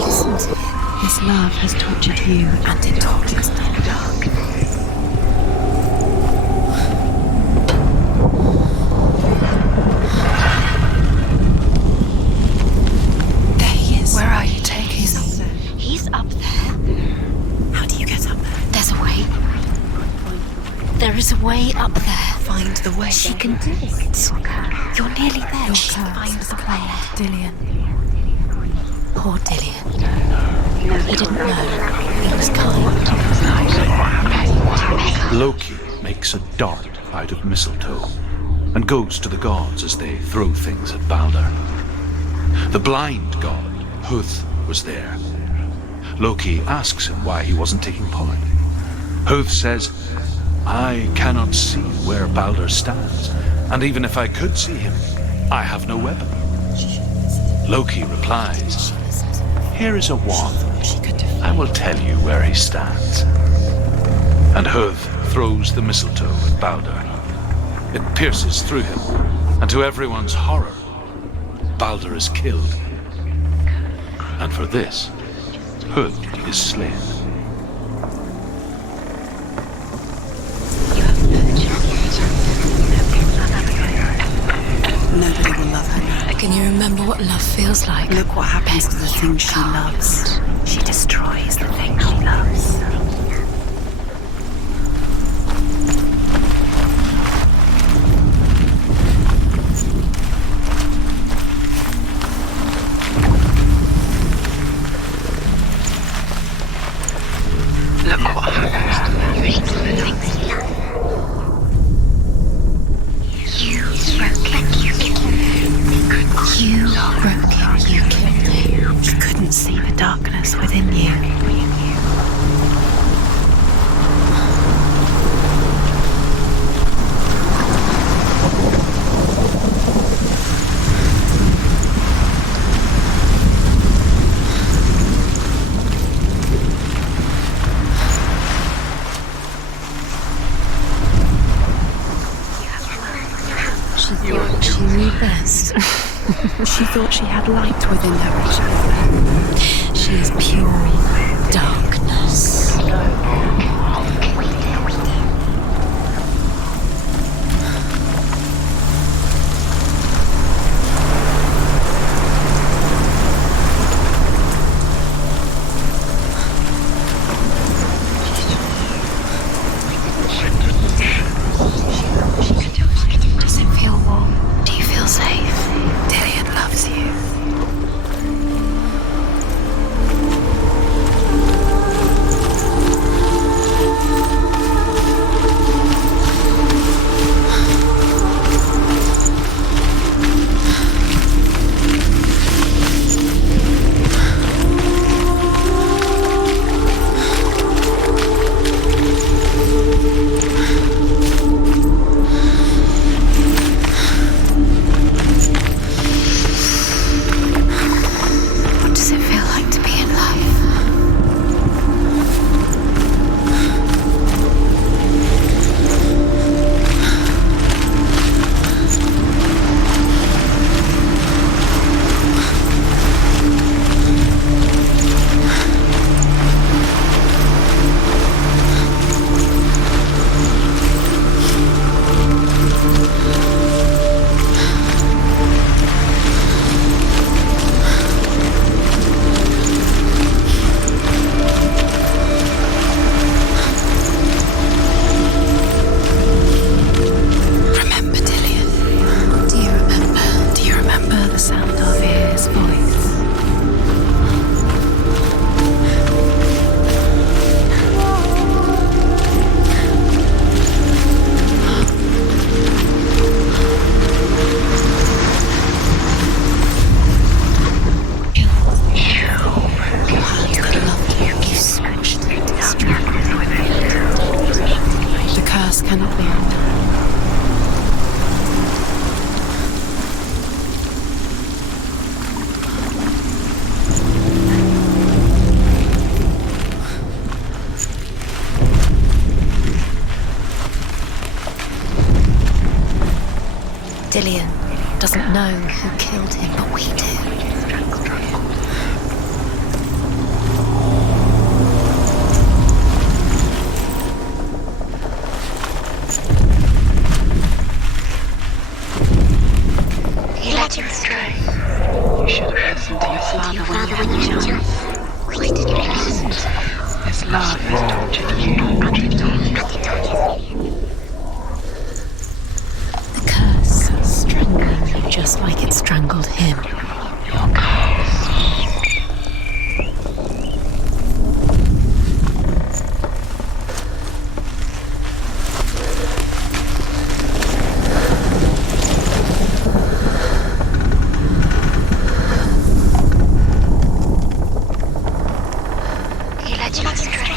Listen to him. His love has tortured you, and it tortures the dark. There he is. Where are you taking him? He's up there. How do you get up there? There's a way. There is a way up there. Find the way. She can do it. You're nearly there. Your She curse finds is the clear. way. Dillian. Poor Dillian. He didn't know. He was kind. Loki makes a dart out of mistletoe and goes to the gods as they throw things at Balder. The blind god, Huth, was there. Loki asks him why he wasn't taking part. Huth says, I cannot see where Balder stands, and even if I could see him, I have no weapon. Loki replies, here is a wand. I will tell you where he stands. And Huth throws the mistletoe at Balder. It pierces through him, and to everyone's horror, Balder is killed. And for this, Huth is slain. Nobody will love her now. Can you remember what love feels like? Look what happens to the things she loves. She destroys the things she loves. Look what happens to the things she loves. You broke him, you killed him. He couldn't see the darkness within you. She thought she knew best. She thought she had light within her. She is pure darkness. Does it feel warm? Do you feel safe? Dillian loves you. cannot be undone. Dillian doesn't know who killed him, but we do. He let him stray. You should have listened to your father when you were young. Why didn't you listen? His love has tortured you. The curse strangling you just like it strangled him. Your curse. He let you stray.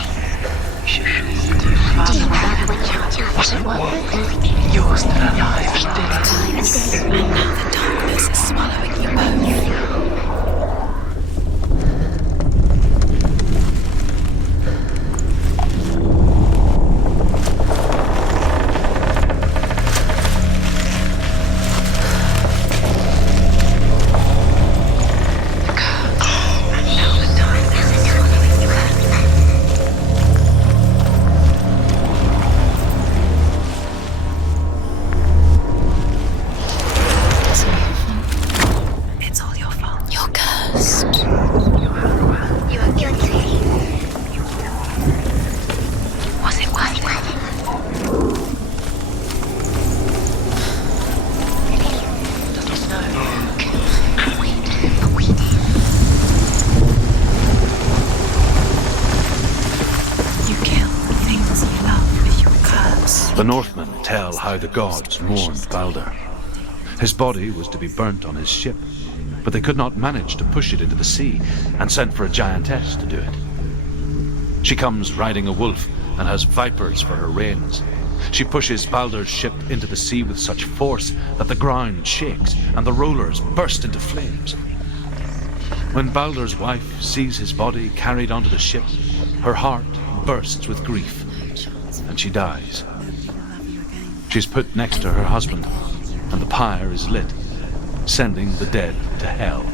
You should have listened to your father when you were young. Was it worth it? You're still alive, still. And now the darkness is swallowing you both. Now the darkness is swallowing you up. It's all your fault. You're cursed. You are guilty. Was it worth it? Doesn't know. We do, but we do. You kill the things you love with your curse. The Northmen tell how the gods mourned Balder. His body was to be burnt on his ship, but they could not manage to push it into the sea and sent for a giantess to do it. She comes riding a wolf and has vipers for her reins. She pushes Balder's ship into the sea with such force that the ground shakes and the rollers burst into flames. When Balder's wife sees his body carried onto the ship, her heart bursts with grief and she dies. She's put next to her husband and the pyre is lit, sending the dead to hell.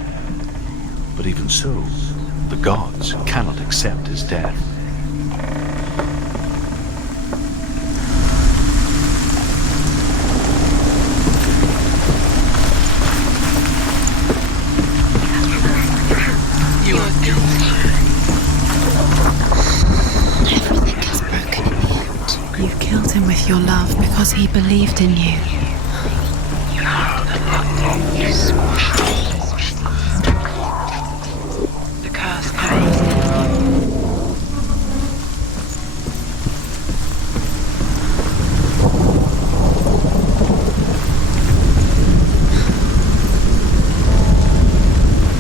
But even so, the gods cannot accept his death. You are guilty. Everything is broken in the end. You killed him with your love because he believed in you. You squashed The curse came.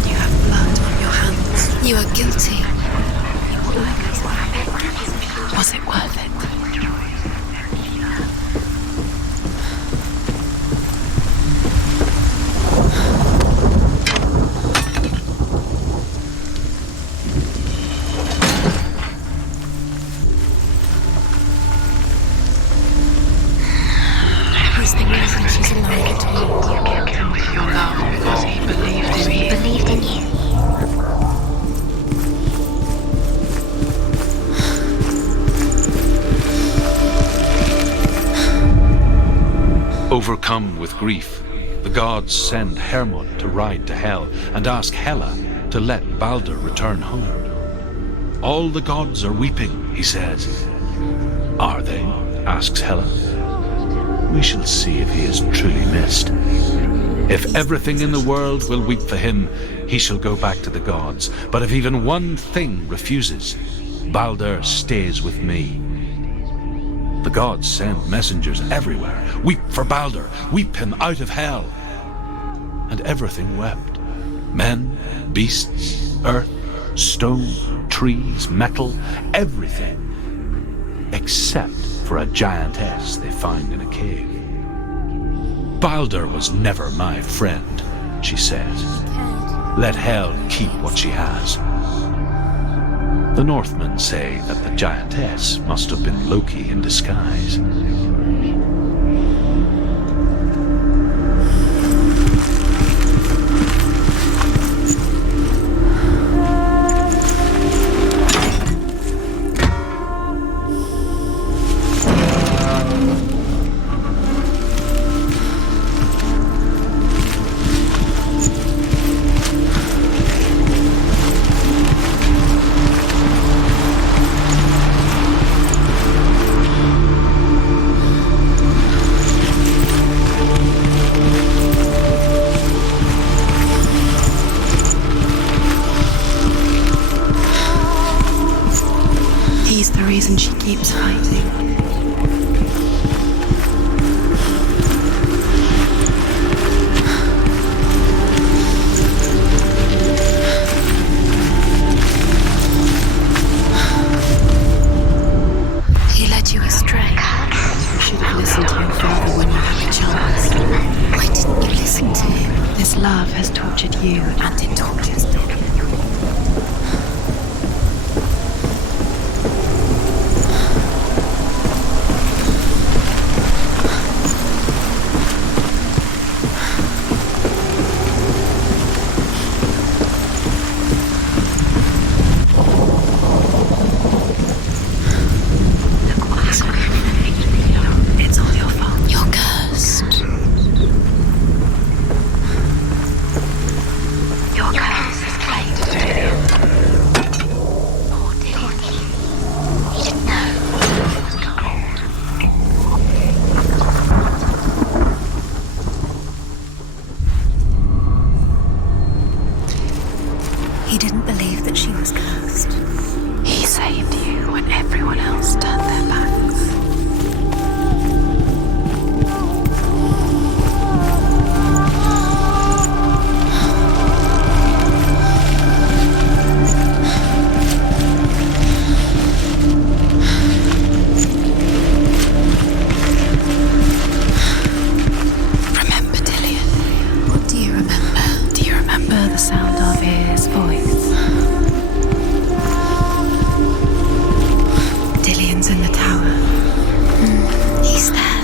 You have blood on your hands. You are guilty. Was it worth it? He's the reason she's alive to you. You killed him with your love because he believed in you. believed in you. Overcome with grief, the gods send Hermod to ride to Hell and ask Hela to let Balder return home. All the gods are weeping, he says. Are they? Asks Hela. We shall see if he is truly missed. If everything in the world will weep for him, he shall go back to the gods. But if even one thing refuses, Balder stays with me. The gods send messengers everywhere. Weep for Balder, weep him out of hell. And everything wept. Men, beasts, earth, stone, trees, metal, everything. Except for a giantess they found in a cave. "Balder was never my friend," she says. "Let Hel keep what she has." The Northmen say that the giantess must have been Loki in disguise. He's the reason she keeps fighting. He led you astray. You should have listened to your father when you had the chance. Why didn't you listen to him? This love has tortured you, and it tortures them. It's all your fault. You're cursed. Your curse is played through. Poor Dillian. He didn't know it was cold. He didn't believe that she was cursed. He saved you when everyone else turned their backs. Remember, Dillian? What do you remember? Do you remember the sound of his voice? Dillian's in the tower. He's there.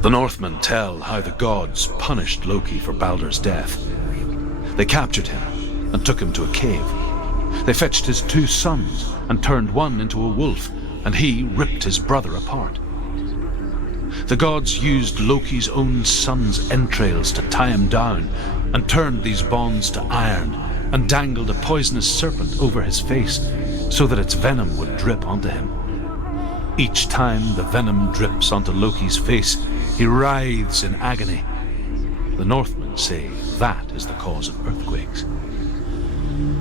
The Northmen tell how the gods punished Loki for Balder's death. They captured him and took him to a cave. They fetched his 2 sons and turned one into a wolf, and he ripped his brother apart. The gods used Loki's own son's entrails to tie him down and turned these bonds to iron and dangled a poisonous serpent over his face so that its venom would drip onto him. Each time the venom drips onto Loki's face, he writhes in agony. The Northmen say that is the cause of earthquakes.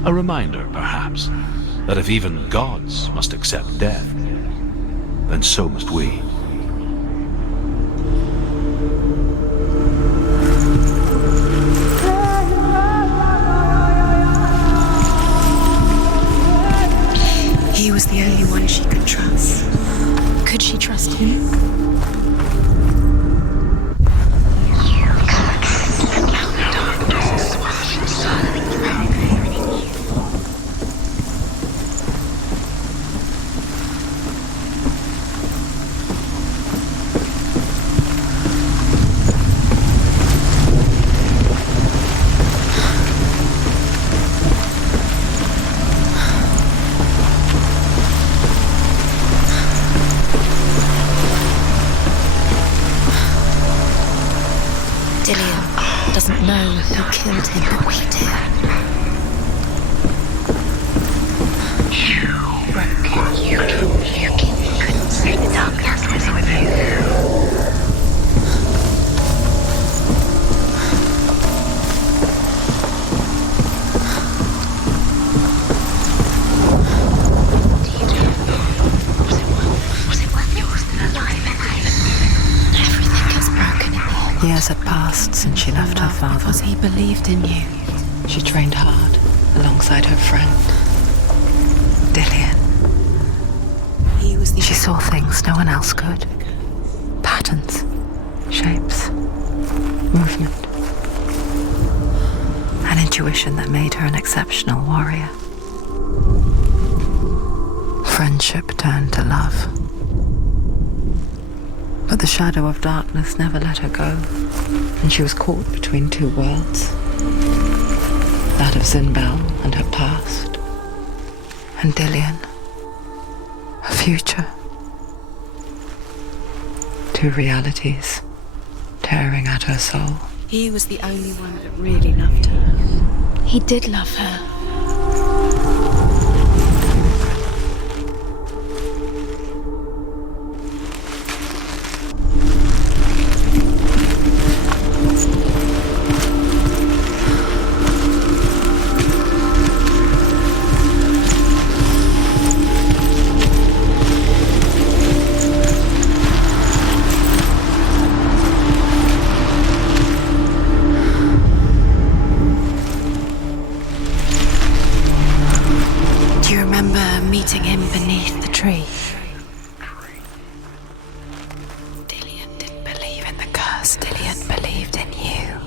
A reminder, perhaps, that if even gods must accept death, then so must we. He was the only one she could trust. Could she trust him? Dillian doesn't know who killed him, but we do. You couldn't see the darkness was with you. Was it worth yours than alive? Years had passed since she left her father. Because he believed in you. She trained hard alongside her friend, Dillian. She saw things no one else could. Patterns, shapes, movement. An intuition that made her an exceptional warrior. Friendship turned to love. But the shadow of darkness never let her go, and she was caught between two worlds. That of Zinbel and her past, and Dillian, her future. Two realities tearing at her soul. He was the only one that really loved her. He did love her. Meeting him beneath the tree. Dillian didn't believe in the curse. Dillian believed in you.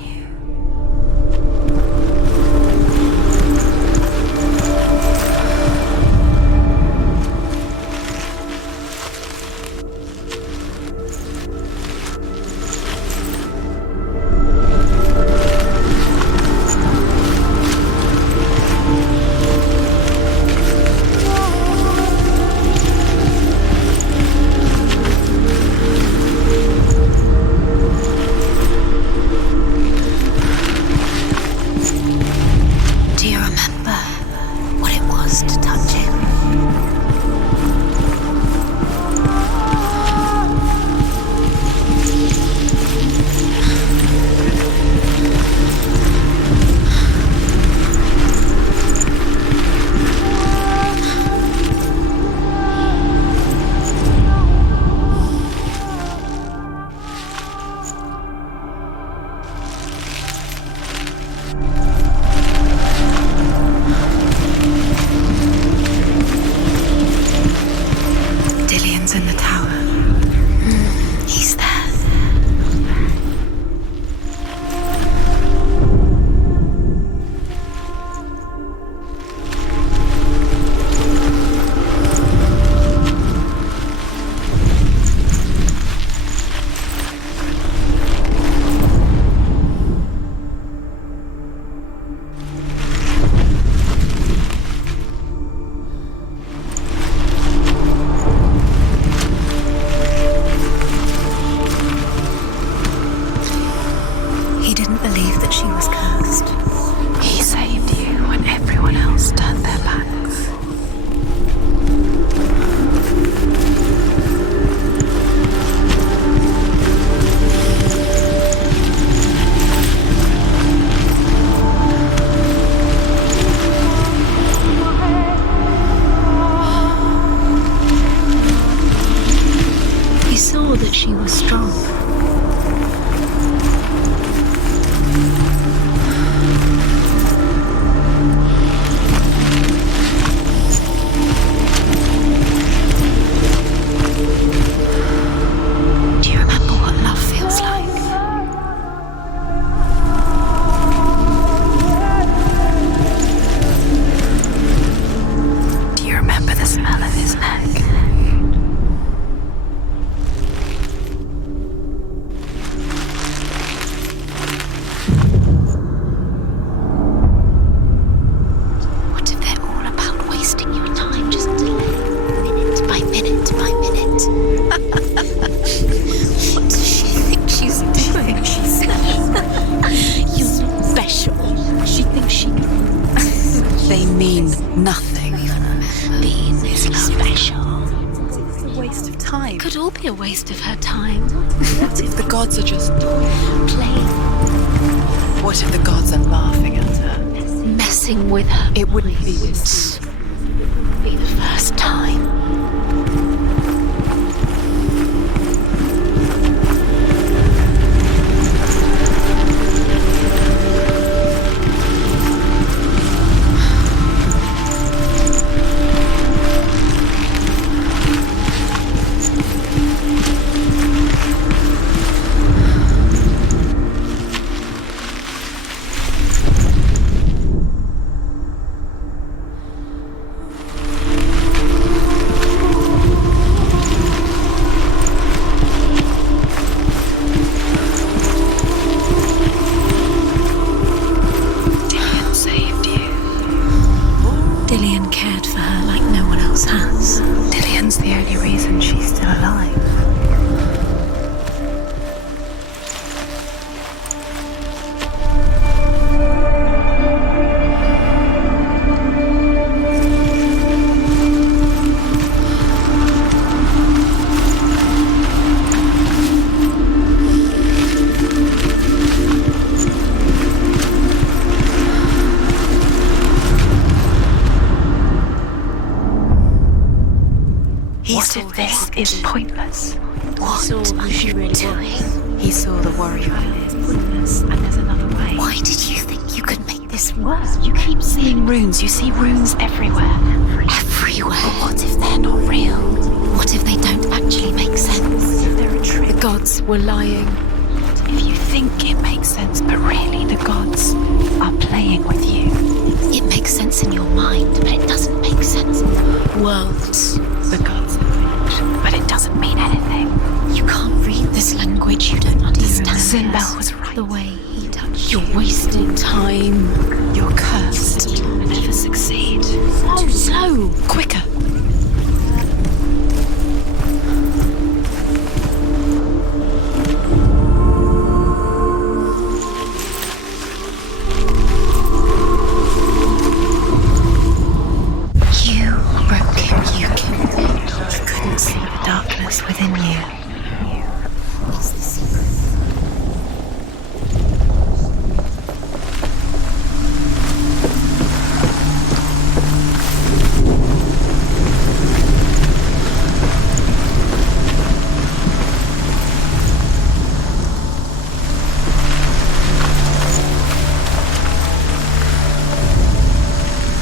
She was strong. Do you remember what love feels like? Do you remember the smell of his neck? Could all be a waste of her time. What if the gods are just playing? What if the gods are laughing at her? Messing with her. It wouldn't be this. It would be the first time. Isn't she still alive? What if this is pointless? What are you doing? He saw the warrior. Pointless, and there's another way. Why did you think you could make this work? You keep seeing runes. You see runes everywhere. Everywhere. But what if they're not real? What if they don't actually make sense? They're a trick. The gods were lying. If you think it makes sense, but really the gods are playing with you. It makes sense in your mind, but it doesn't make sense in the worlds. The gods are fiction, but it doesn't mean anything. You can't read this language, you don't understand. Sinbel was right. The way he touched you. You're wasting time. You're cursed. You'll never succeed. Oh, slow. Quicker. You broke him, you killed him. You couldn't see the darkness within you. It's the secret.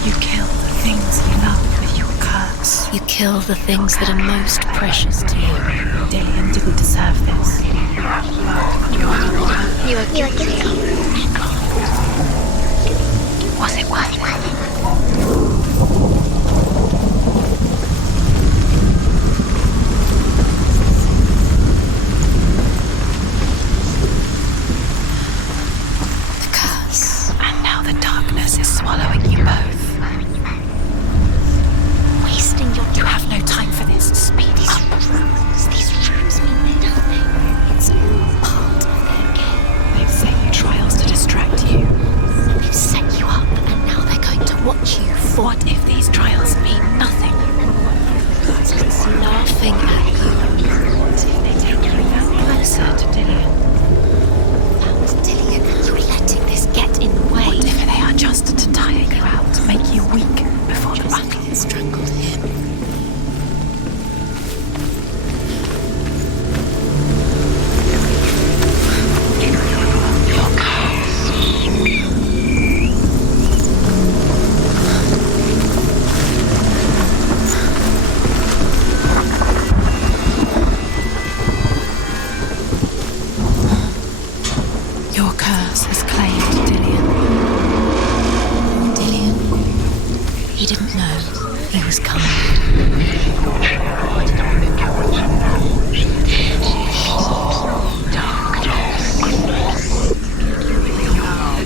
You kill the things you love with your curse. You kill the things that are most precious to you. Dillian didn't deserve this. You are guilty. Was it worth it? The curse. And now the darkness is swallowing you both. Wasting your You have no time for this. Speed up. These rooms mean nothing. It's all part of their game. They've set you trials to distract you. They've set you up, and now they're going to watch you fall. What if these trials mean nothing? It's laughing at you. What if they take you closer to Dillian? And Dillian, you're letting this get in the way. What if they are just to tire you out, to make you weak before the battle? Strangled him. Your curse has claimed Dillian. Dillian, he didn't know he was coming.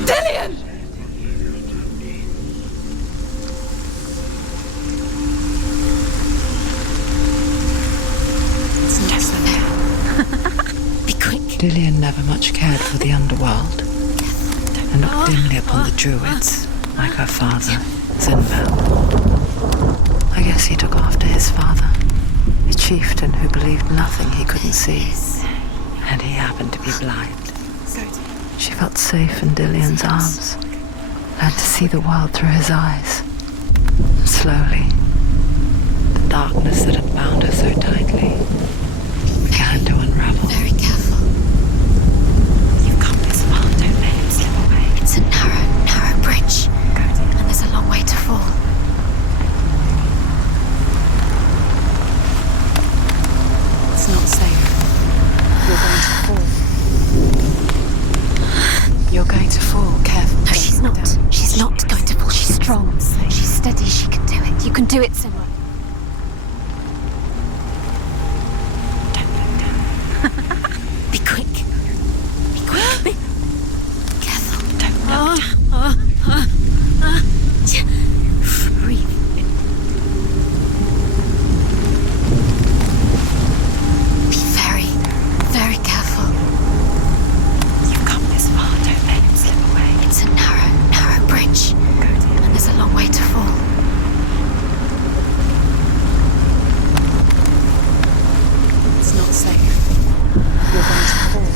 Dillian! It's not fair. Be quick. Dillian never much cared for the underworld, and looked dimly upon the druids, like her father, Sinbel. I guess he took after his father, a chieftain who believed nothing he couldn't see, and he happened to be blind. She felt safe in Dillian's arms, learned to see the world through his eyes. And slowly, the darkness that had bound her so tightly began to unravel. Very careful. You've come this far, don't let him slip away. It's a narrow bridge. And there's a long way to fall. It's not safe. You're going to fall. You're going to fall, careful. No, she's not. She's not going to fall. She's strong. She's steady. She can do it. You can do it, Senua. Don't look down. Be quick. Be quick. Be careful. Don't look down. Breathe. not safe. You're going to fall.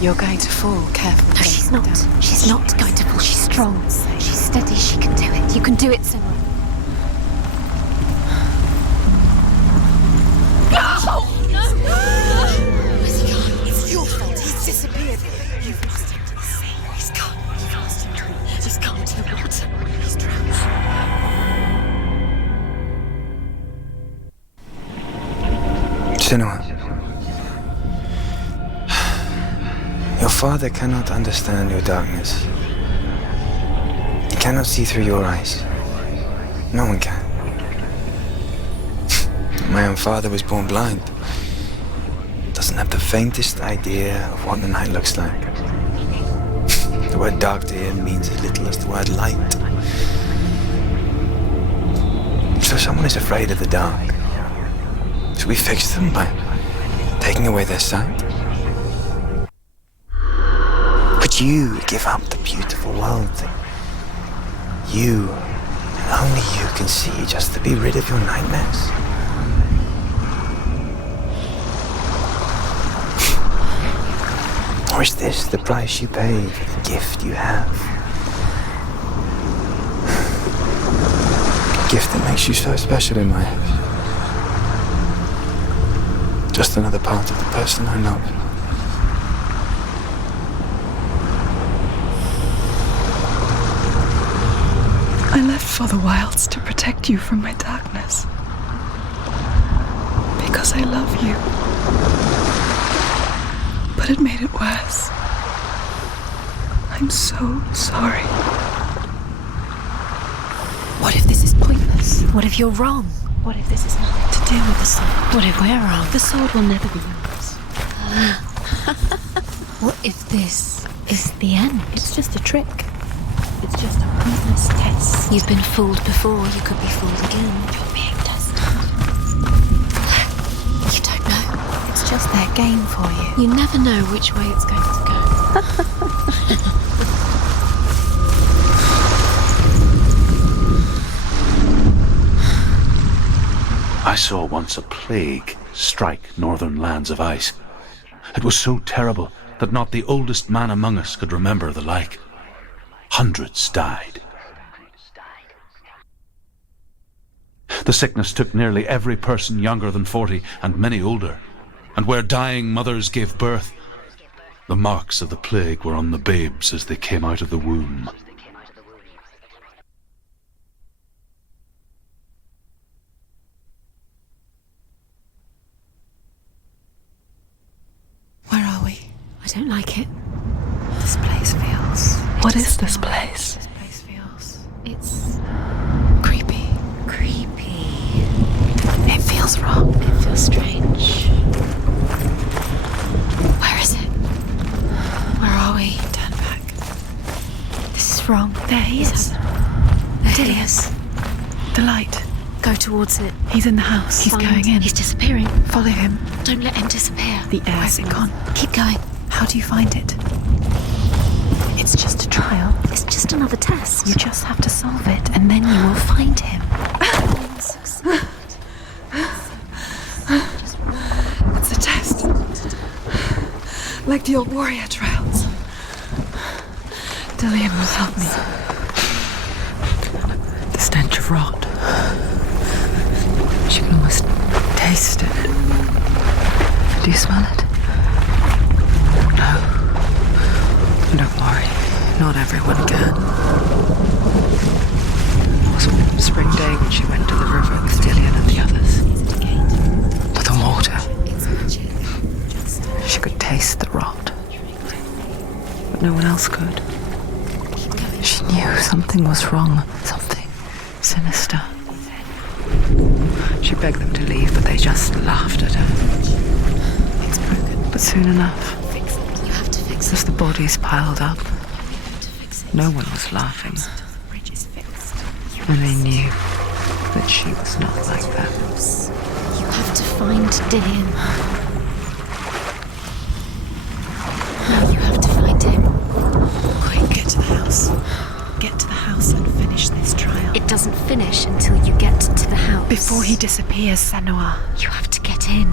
You're going to fall. Careful. No, she's not. She's not going to fall. She's strong. She's steady. She can do it. You can do it, Senua. No! Where's he gone? It's your fault. He's disappeared. You've lost him to the sea. He's gone. You've lost him. He's gone to the water. He's drowned. Senua. Your father cannot understand your darkness. He cannot see through your eyes. No one can. My own father was born blind. Doesn't have the faintest idea of what the night looks like. The word dark to him means as little as the word light. So someone is afraid of the dark. Should we fix them by taking away their sight? Would you give up the beautiful world that you, and only you, can see just to be rid of your nightmares? Or is this the price you pay for the gift you have? A gift that makes you so special in my eyes. Just another part of the person I love. I left for the wilds to protect you from my darkness. Because I love you. But it made it worse. I'm so sorry. What if this is pointless? What if you're wrong? What if this is nothing to do with the sword? What if we're wrong? The sword will never be yours. What if this is the end? It's just a trick. It's just a pointless test. You've been fooled before. You could be fooled again. You're being tested. You don't know. It's just their game for you. You never know which way it's going to go. I saw once a plague strike northern lands of ice. It was so terrible that not the oldest man among us could remember the like. Hundreds died. The sickness took nearly every person younger than 40 and many older. And where dying mothers gave birth, the marks of the plague were on the babes as they came out of the womb. Where are we? I don't like it. This place feels... What is this place? This place feels... It's... creepy. Creepy. It feels wrong. It feels strange. Where is it? Where are we? Turn back. This is wrong. There he is. There he is. The light. Go towards it. He's in the house. He's going in. He's disappearing. Follow him. Don't let him disappear. The air's gone. Keep going. How do you find it? It's just a trial. It's just another test. You just have to solve it, and then you will find him. It's a test. Like the old warrior trials. Dillian will help me. The stench of rot. She can almost taste it. Do you smell it? No. Don't worry. Not everyone can. It was one spring day when she went to the river with Dillian and the others. But the water. She could taste the rot. But no one else could. She knew something was wrong. Something sinister. She begged them to leave, but they just laughed at her. It's broken. But soon enough, You have to fix as the bodies piled up, no one was laughing. And they knew that she was not like that. You have to find Dillian. Now you have to find him. Quick, get to the house. Get to the house and finish this trial. It doesn't finish until you get to the house. Before he disappears, Senua. You have to get in.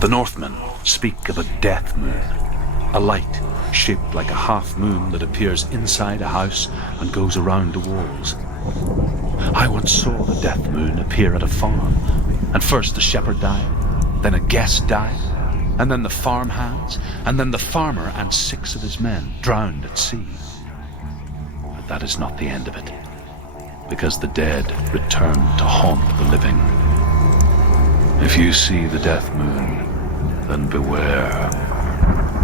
The Northmen speak of a death moon, a light shaped like a half moon that appears inside a house and goes around the walls. I once saw the death moon appear at a farm, and first the shepherd died, then a guest died, and then the farm hands, and then the farmer and 6 of his men drowned at sea. But that is not the end of it, because the dead return to haunt the living. If you see the death moon, then beware,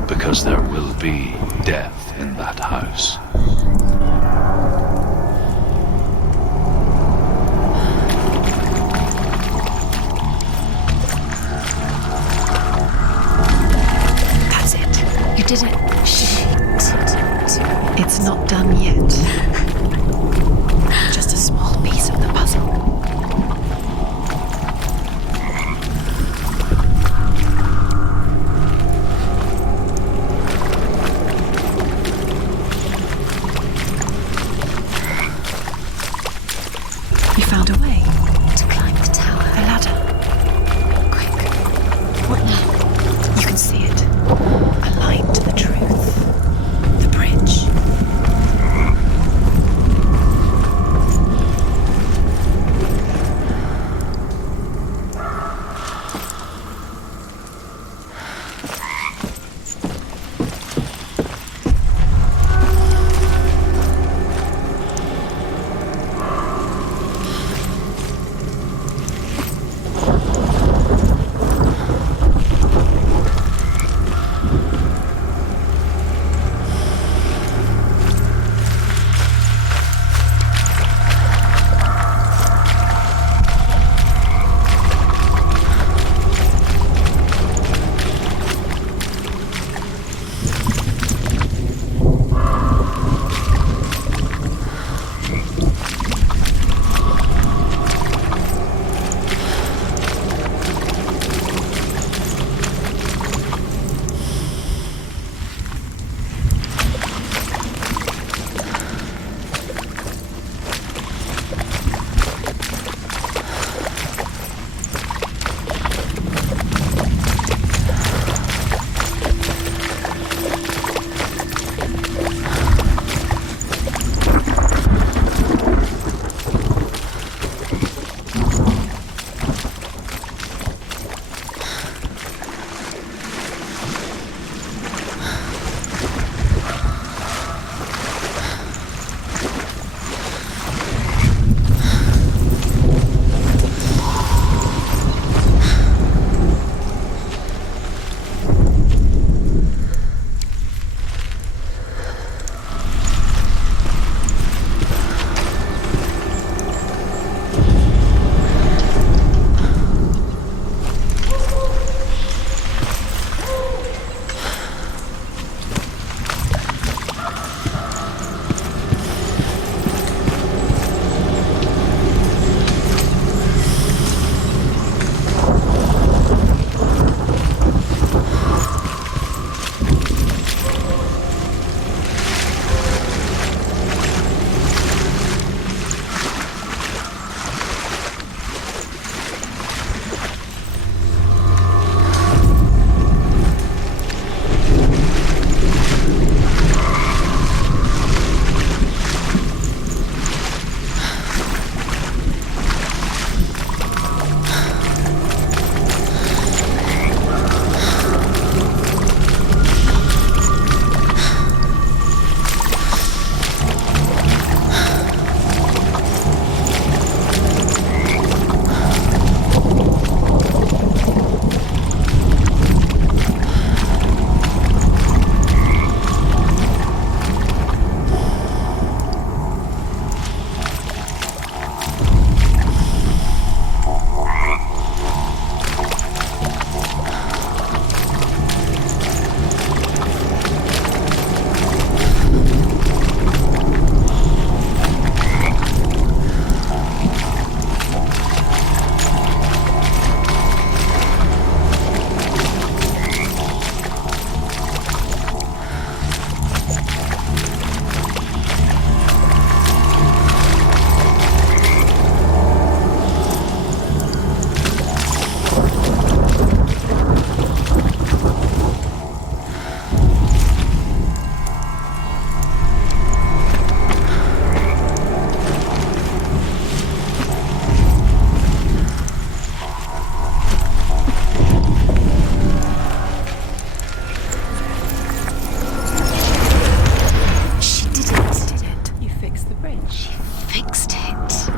because there will be death in that house. That's it. You did it. Shit. It's not done yet. Just a small piece of the puzzle.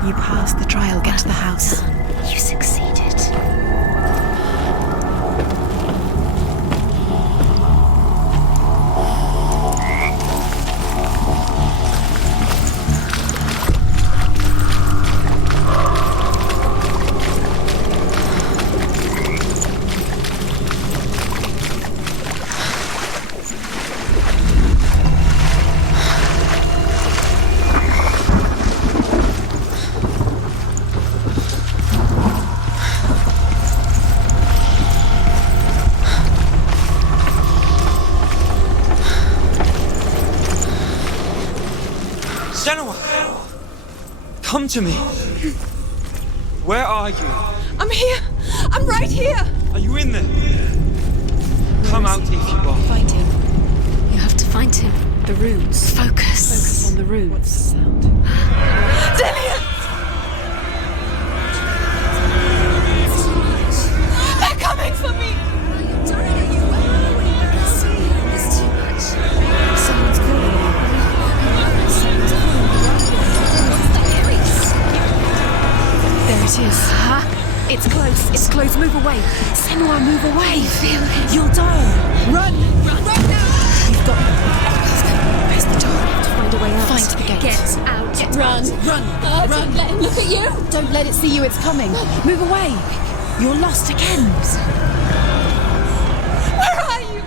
You passed the trial. Get to the house. You succeeded. Senua! Come to me! Where are you? I'm here. I'm right here. Are you in there? Come out if you are. Find him. You have to find him. The runes. Focus on the runes. What's the sound? Dillian! They're coming for me! It's too much. Someone's calling you. There it is. It's close. It's close. Move away. Senua, move away. Feel it. You'll die. Run. Run now. You've got... Where's the door? You have to find a way out. Find the gate. Get out. Run. Run. Run. Let him look at you. Don't let it see you. It's coming. Move away. You're lost again. Where are you?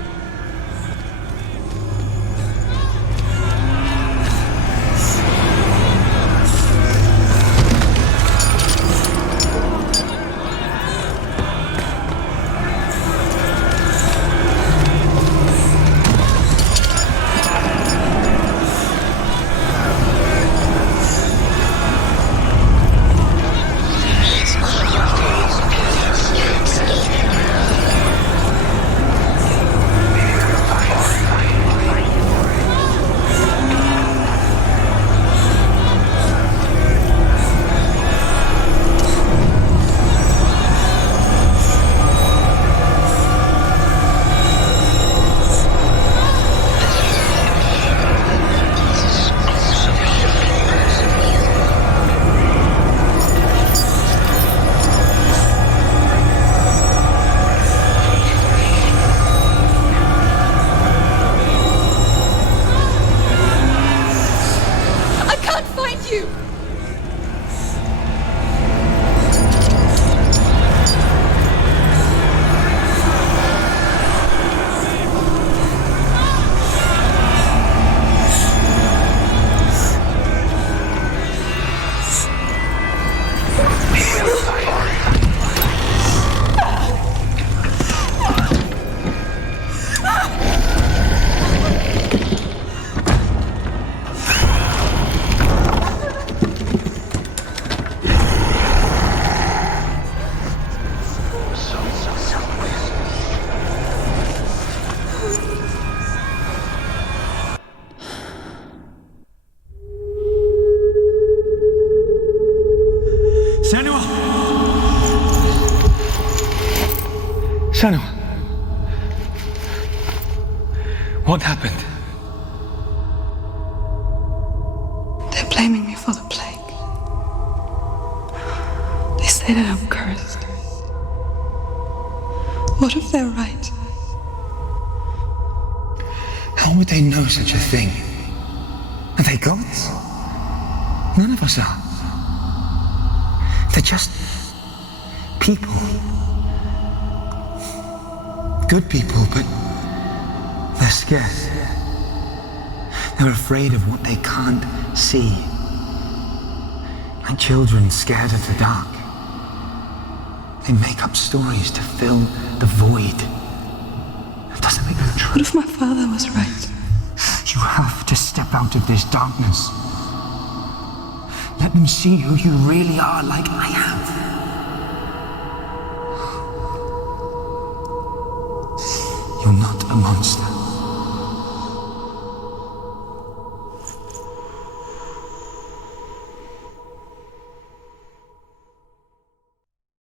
Senua! Senua! What happened? They're blaming me for the plague. They say that I'm cursed. What if they're right? How would they know such a thing? Are they gods? None of us are. They're just people. Good people, but they're scared. They're afraid of what they can't see. Like children scared of the dark. They make up stories to fill the void. It doesn't make them true. What if my father was right? You have to step out of this darkness. Let them see who you really are, like I have. You're not a monster.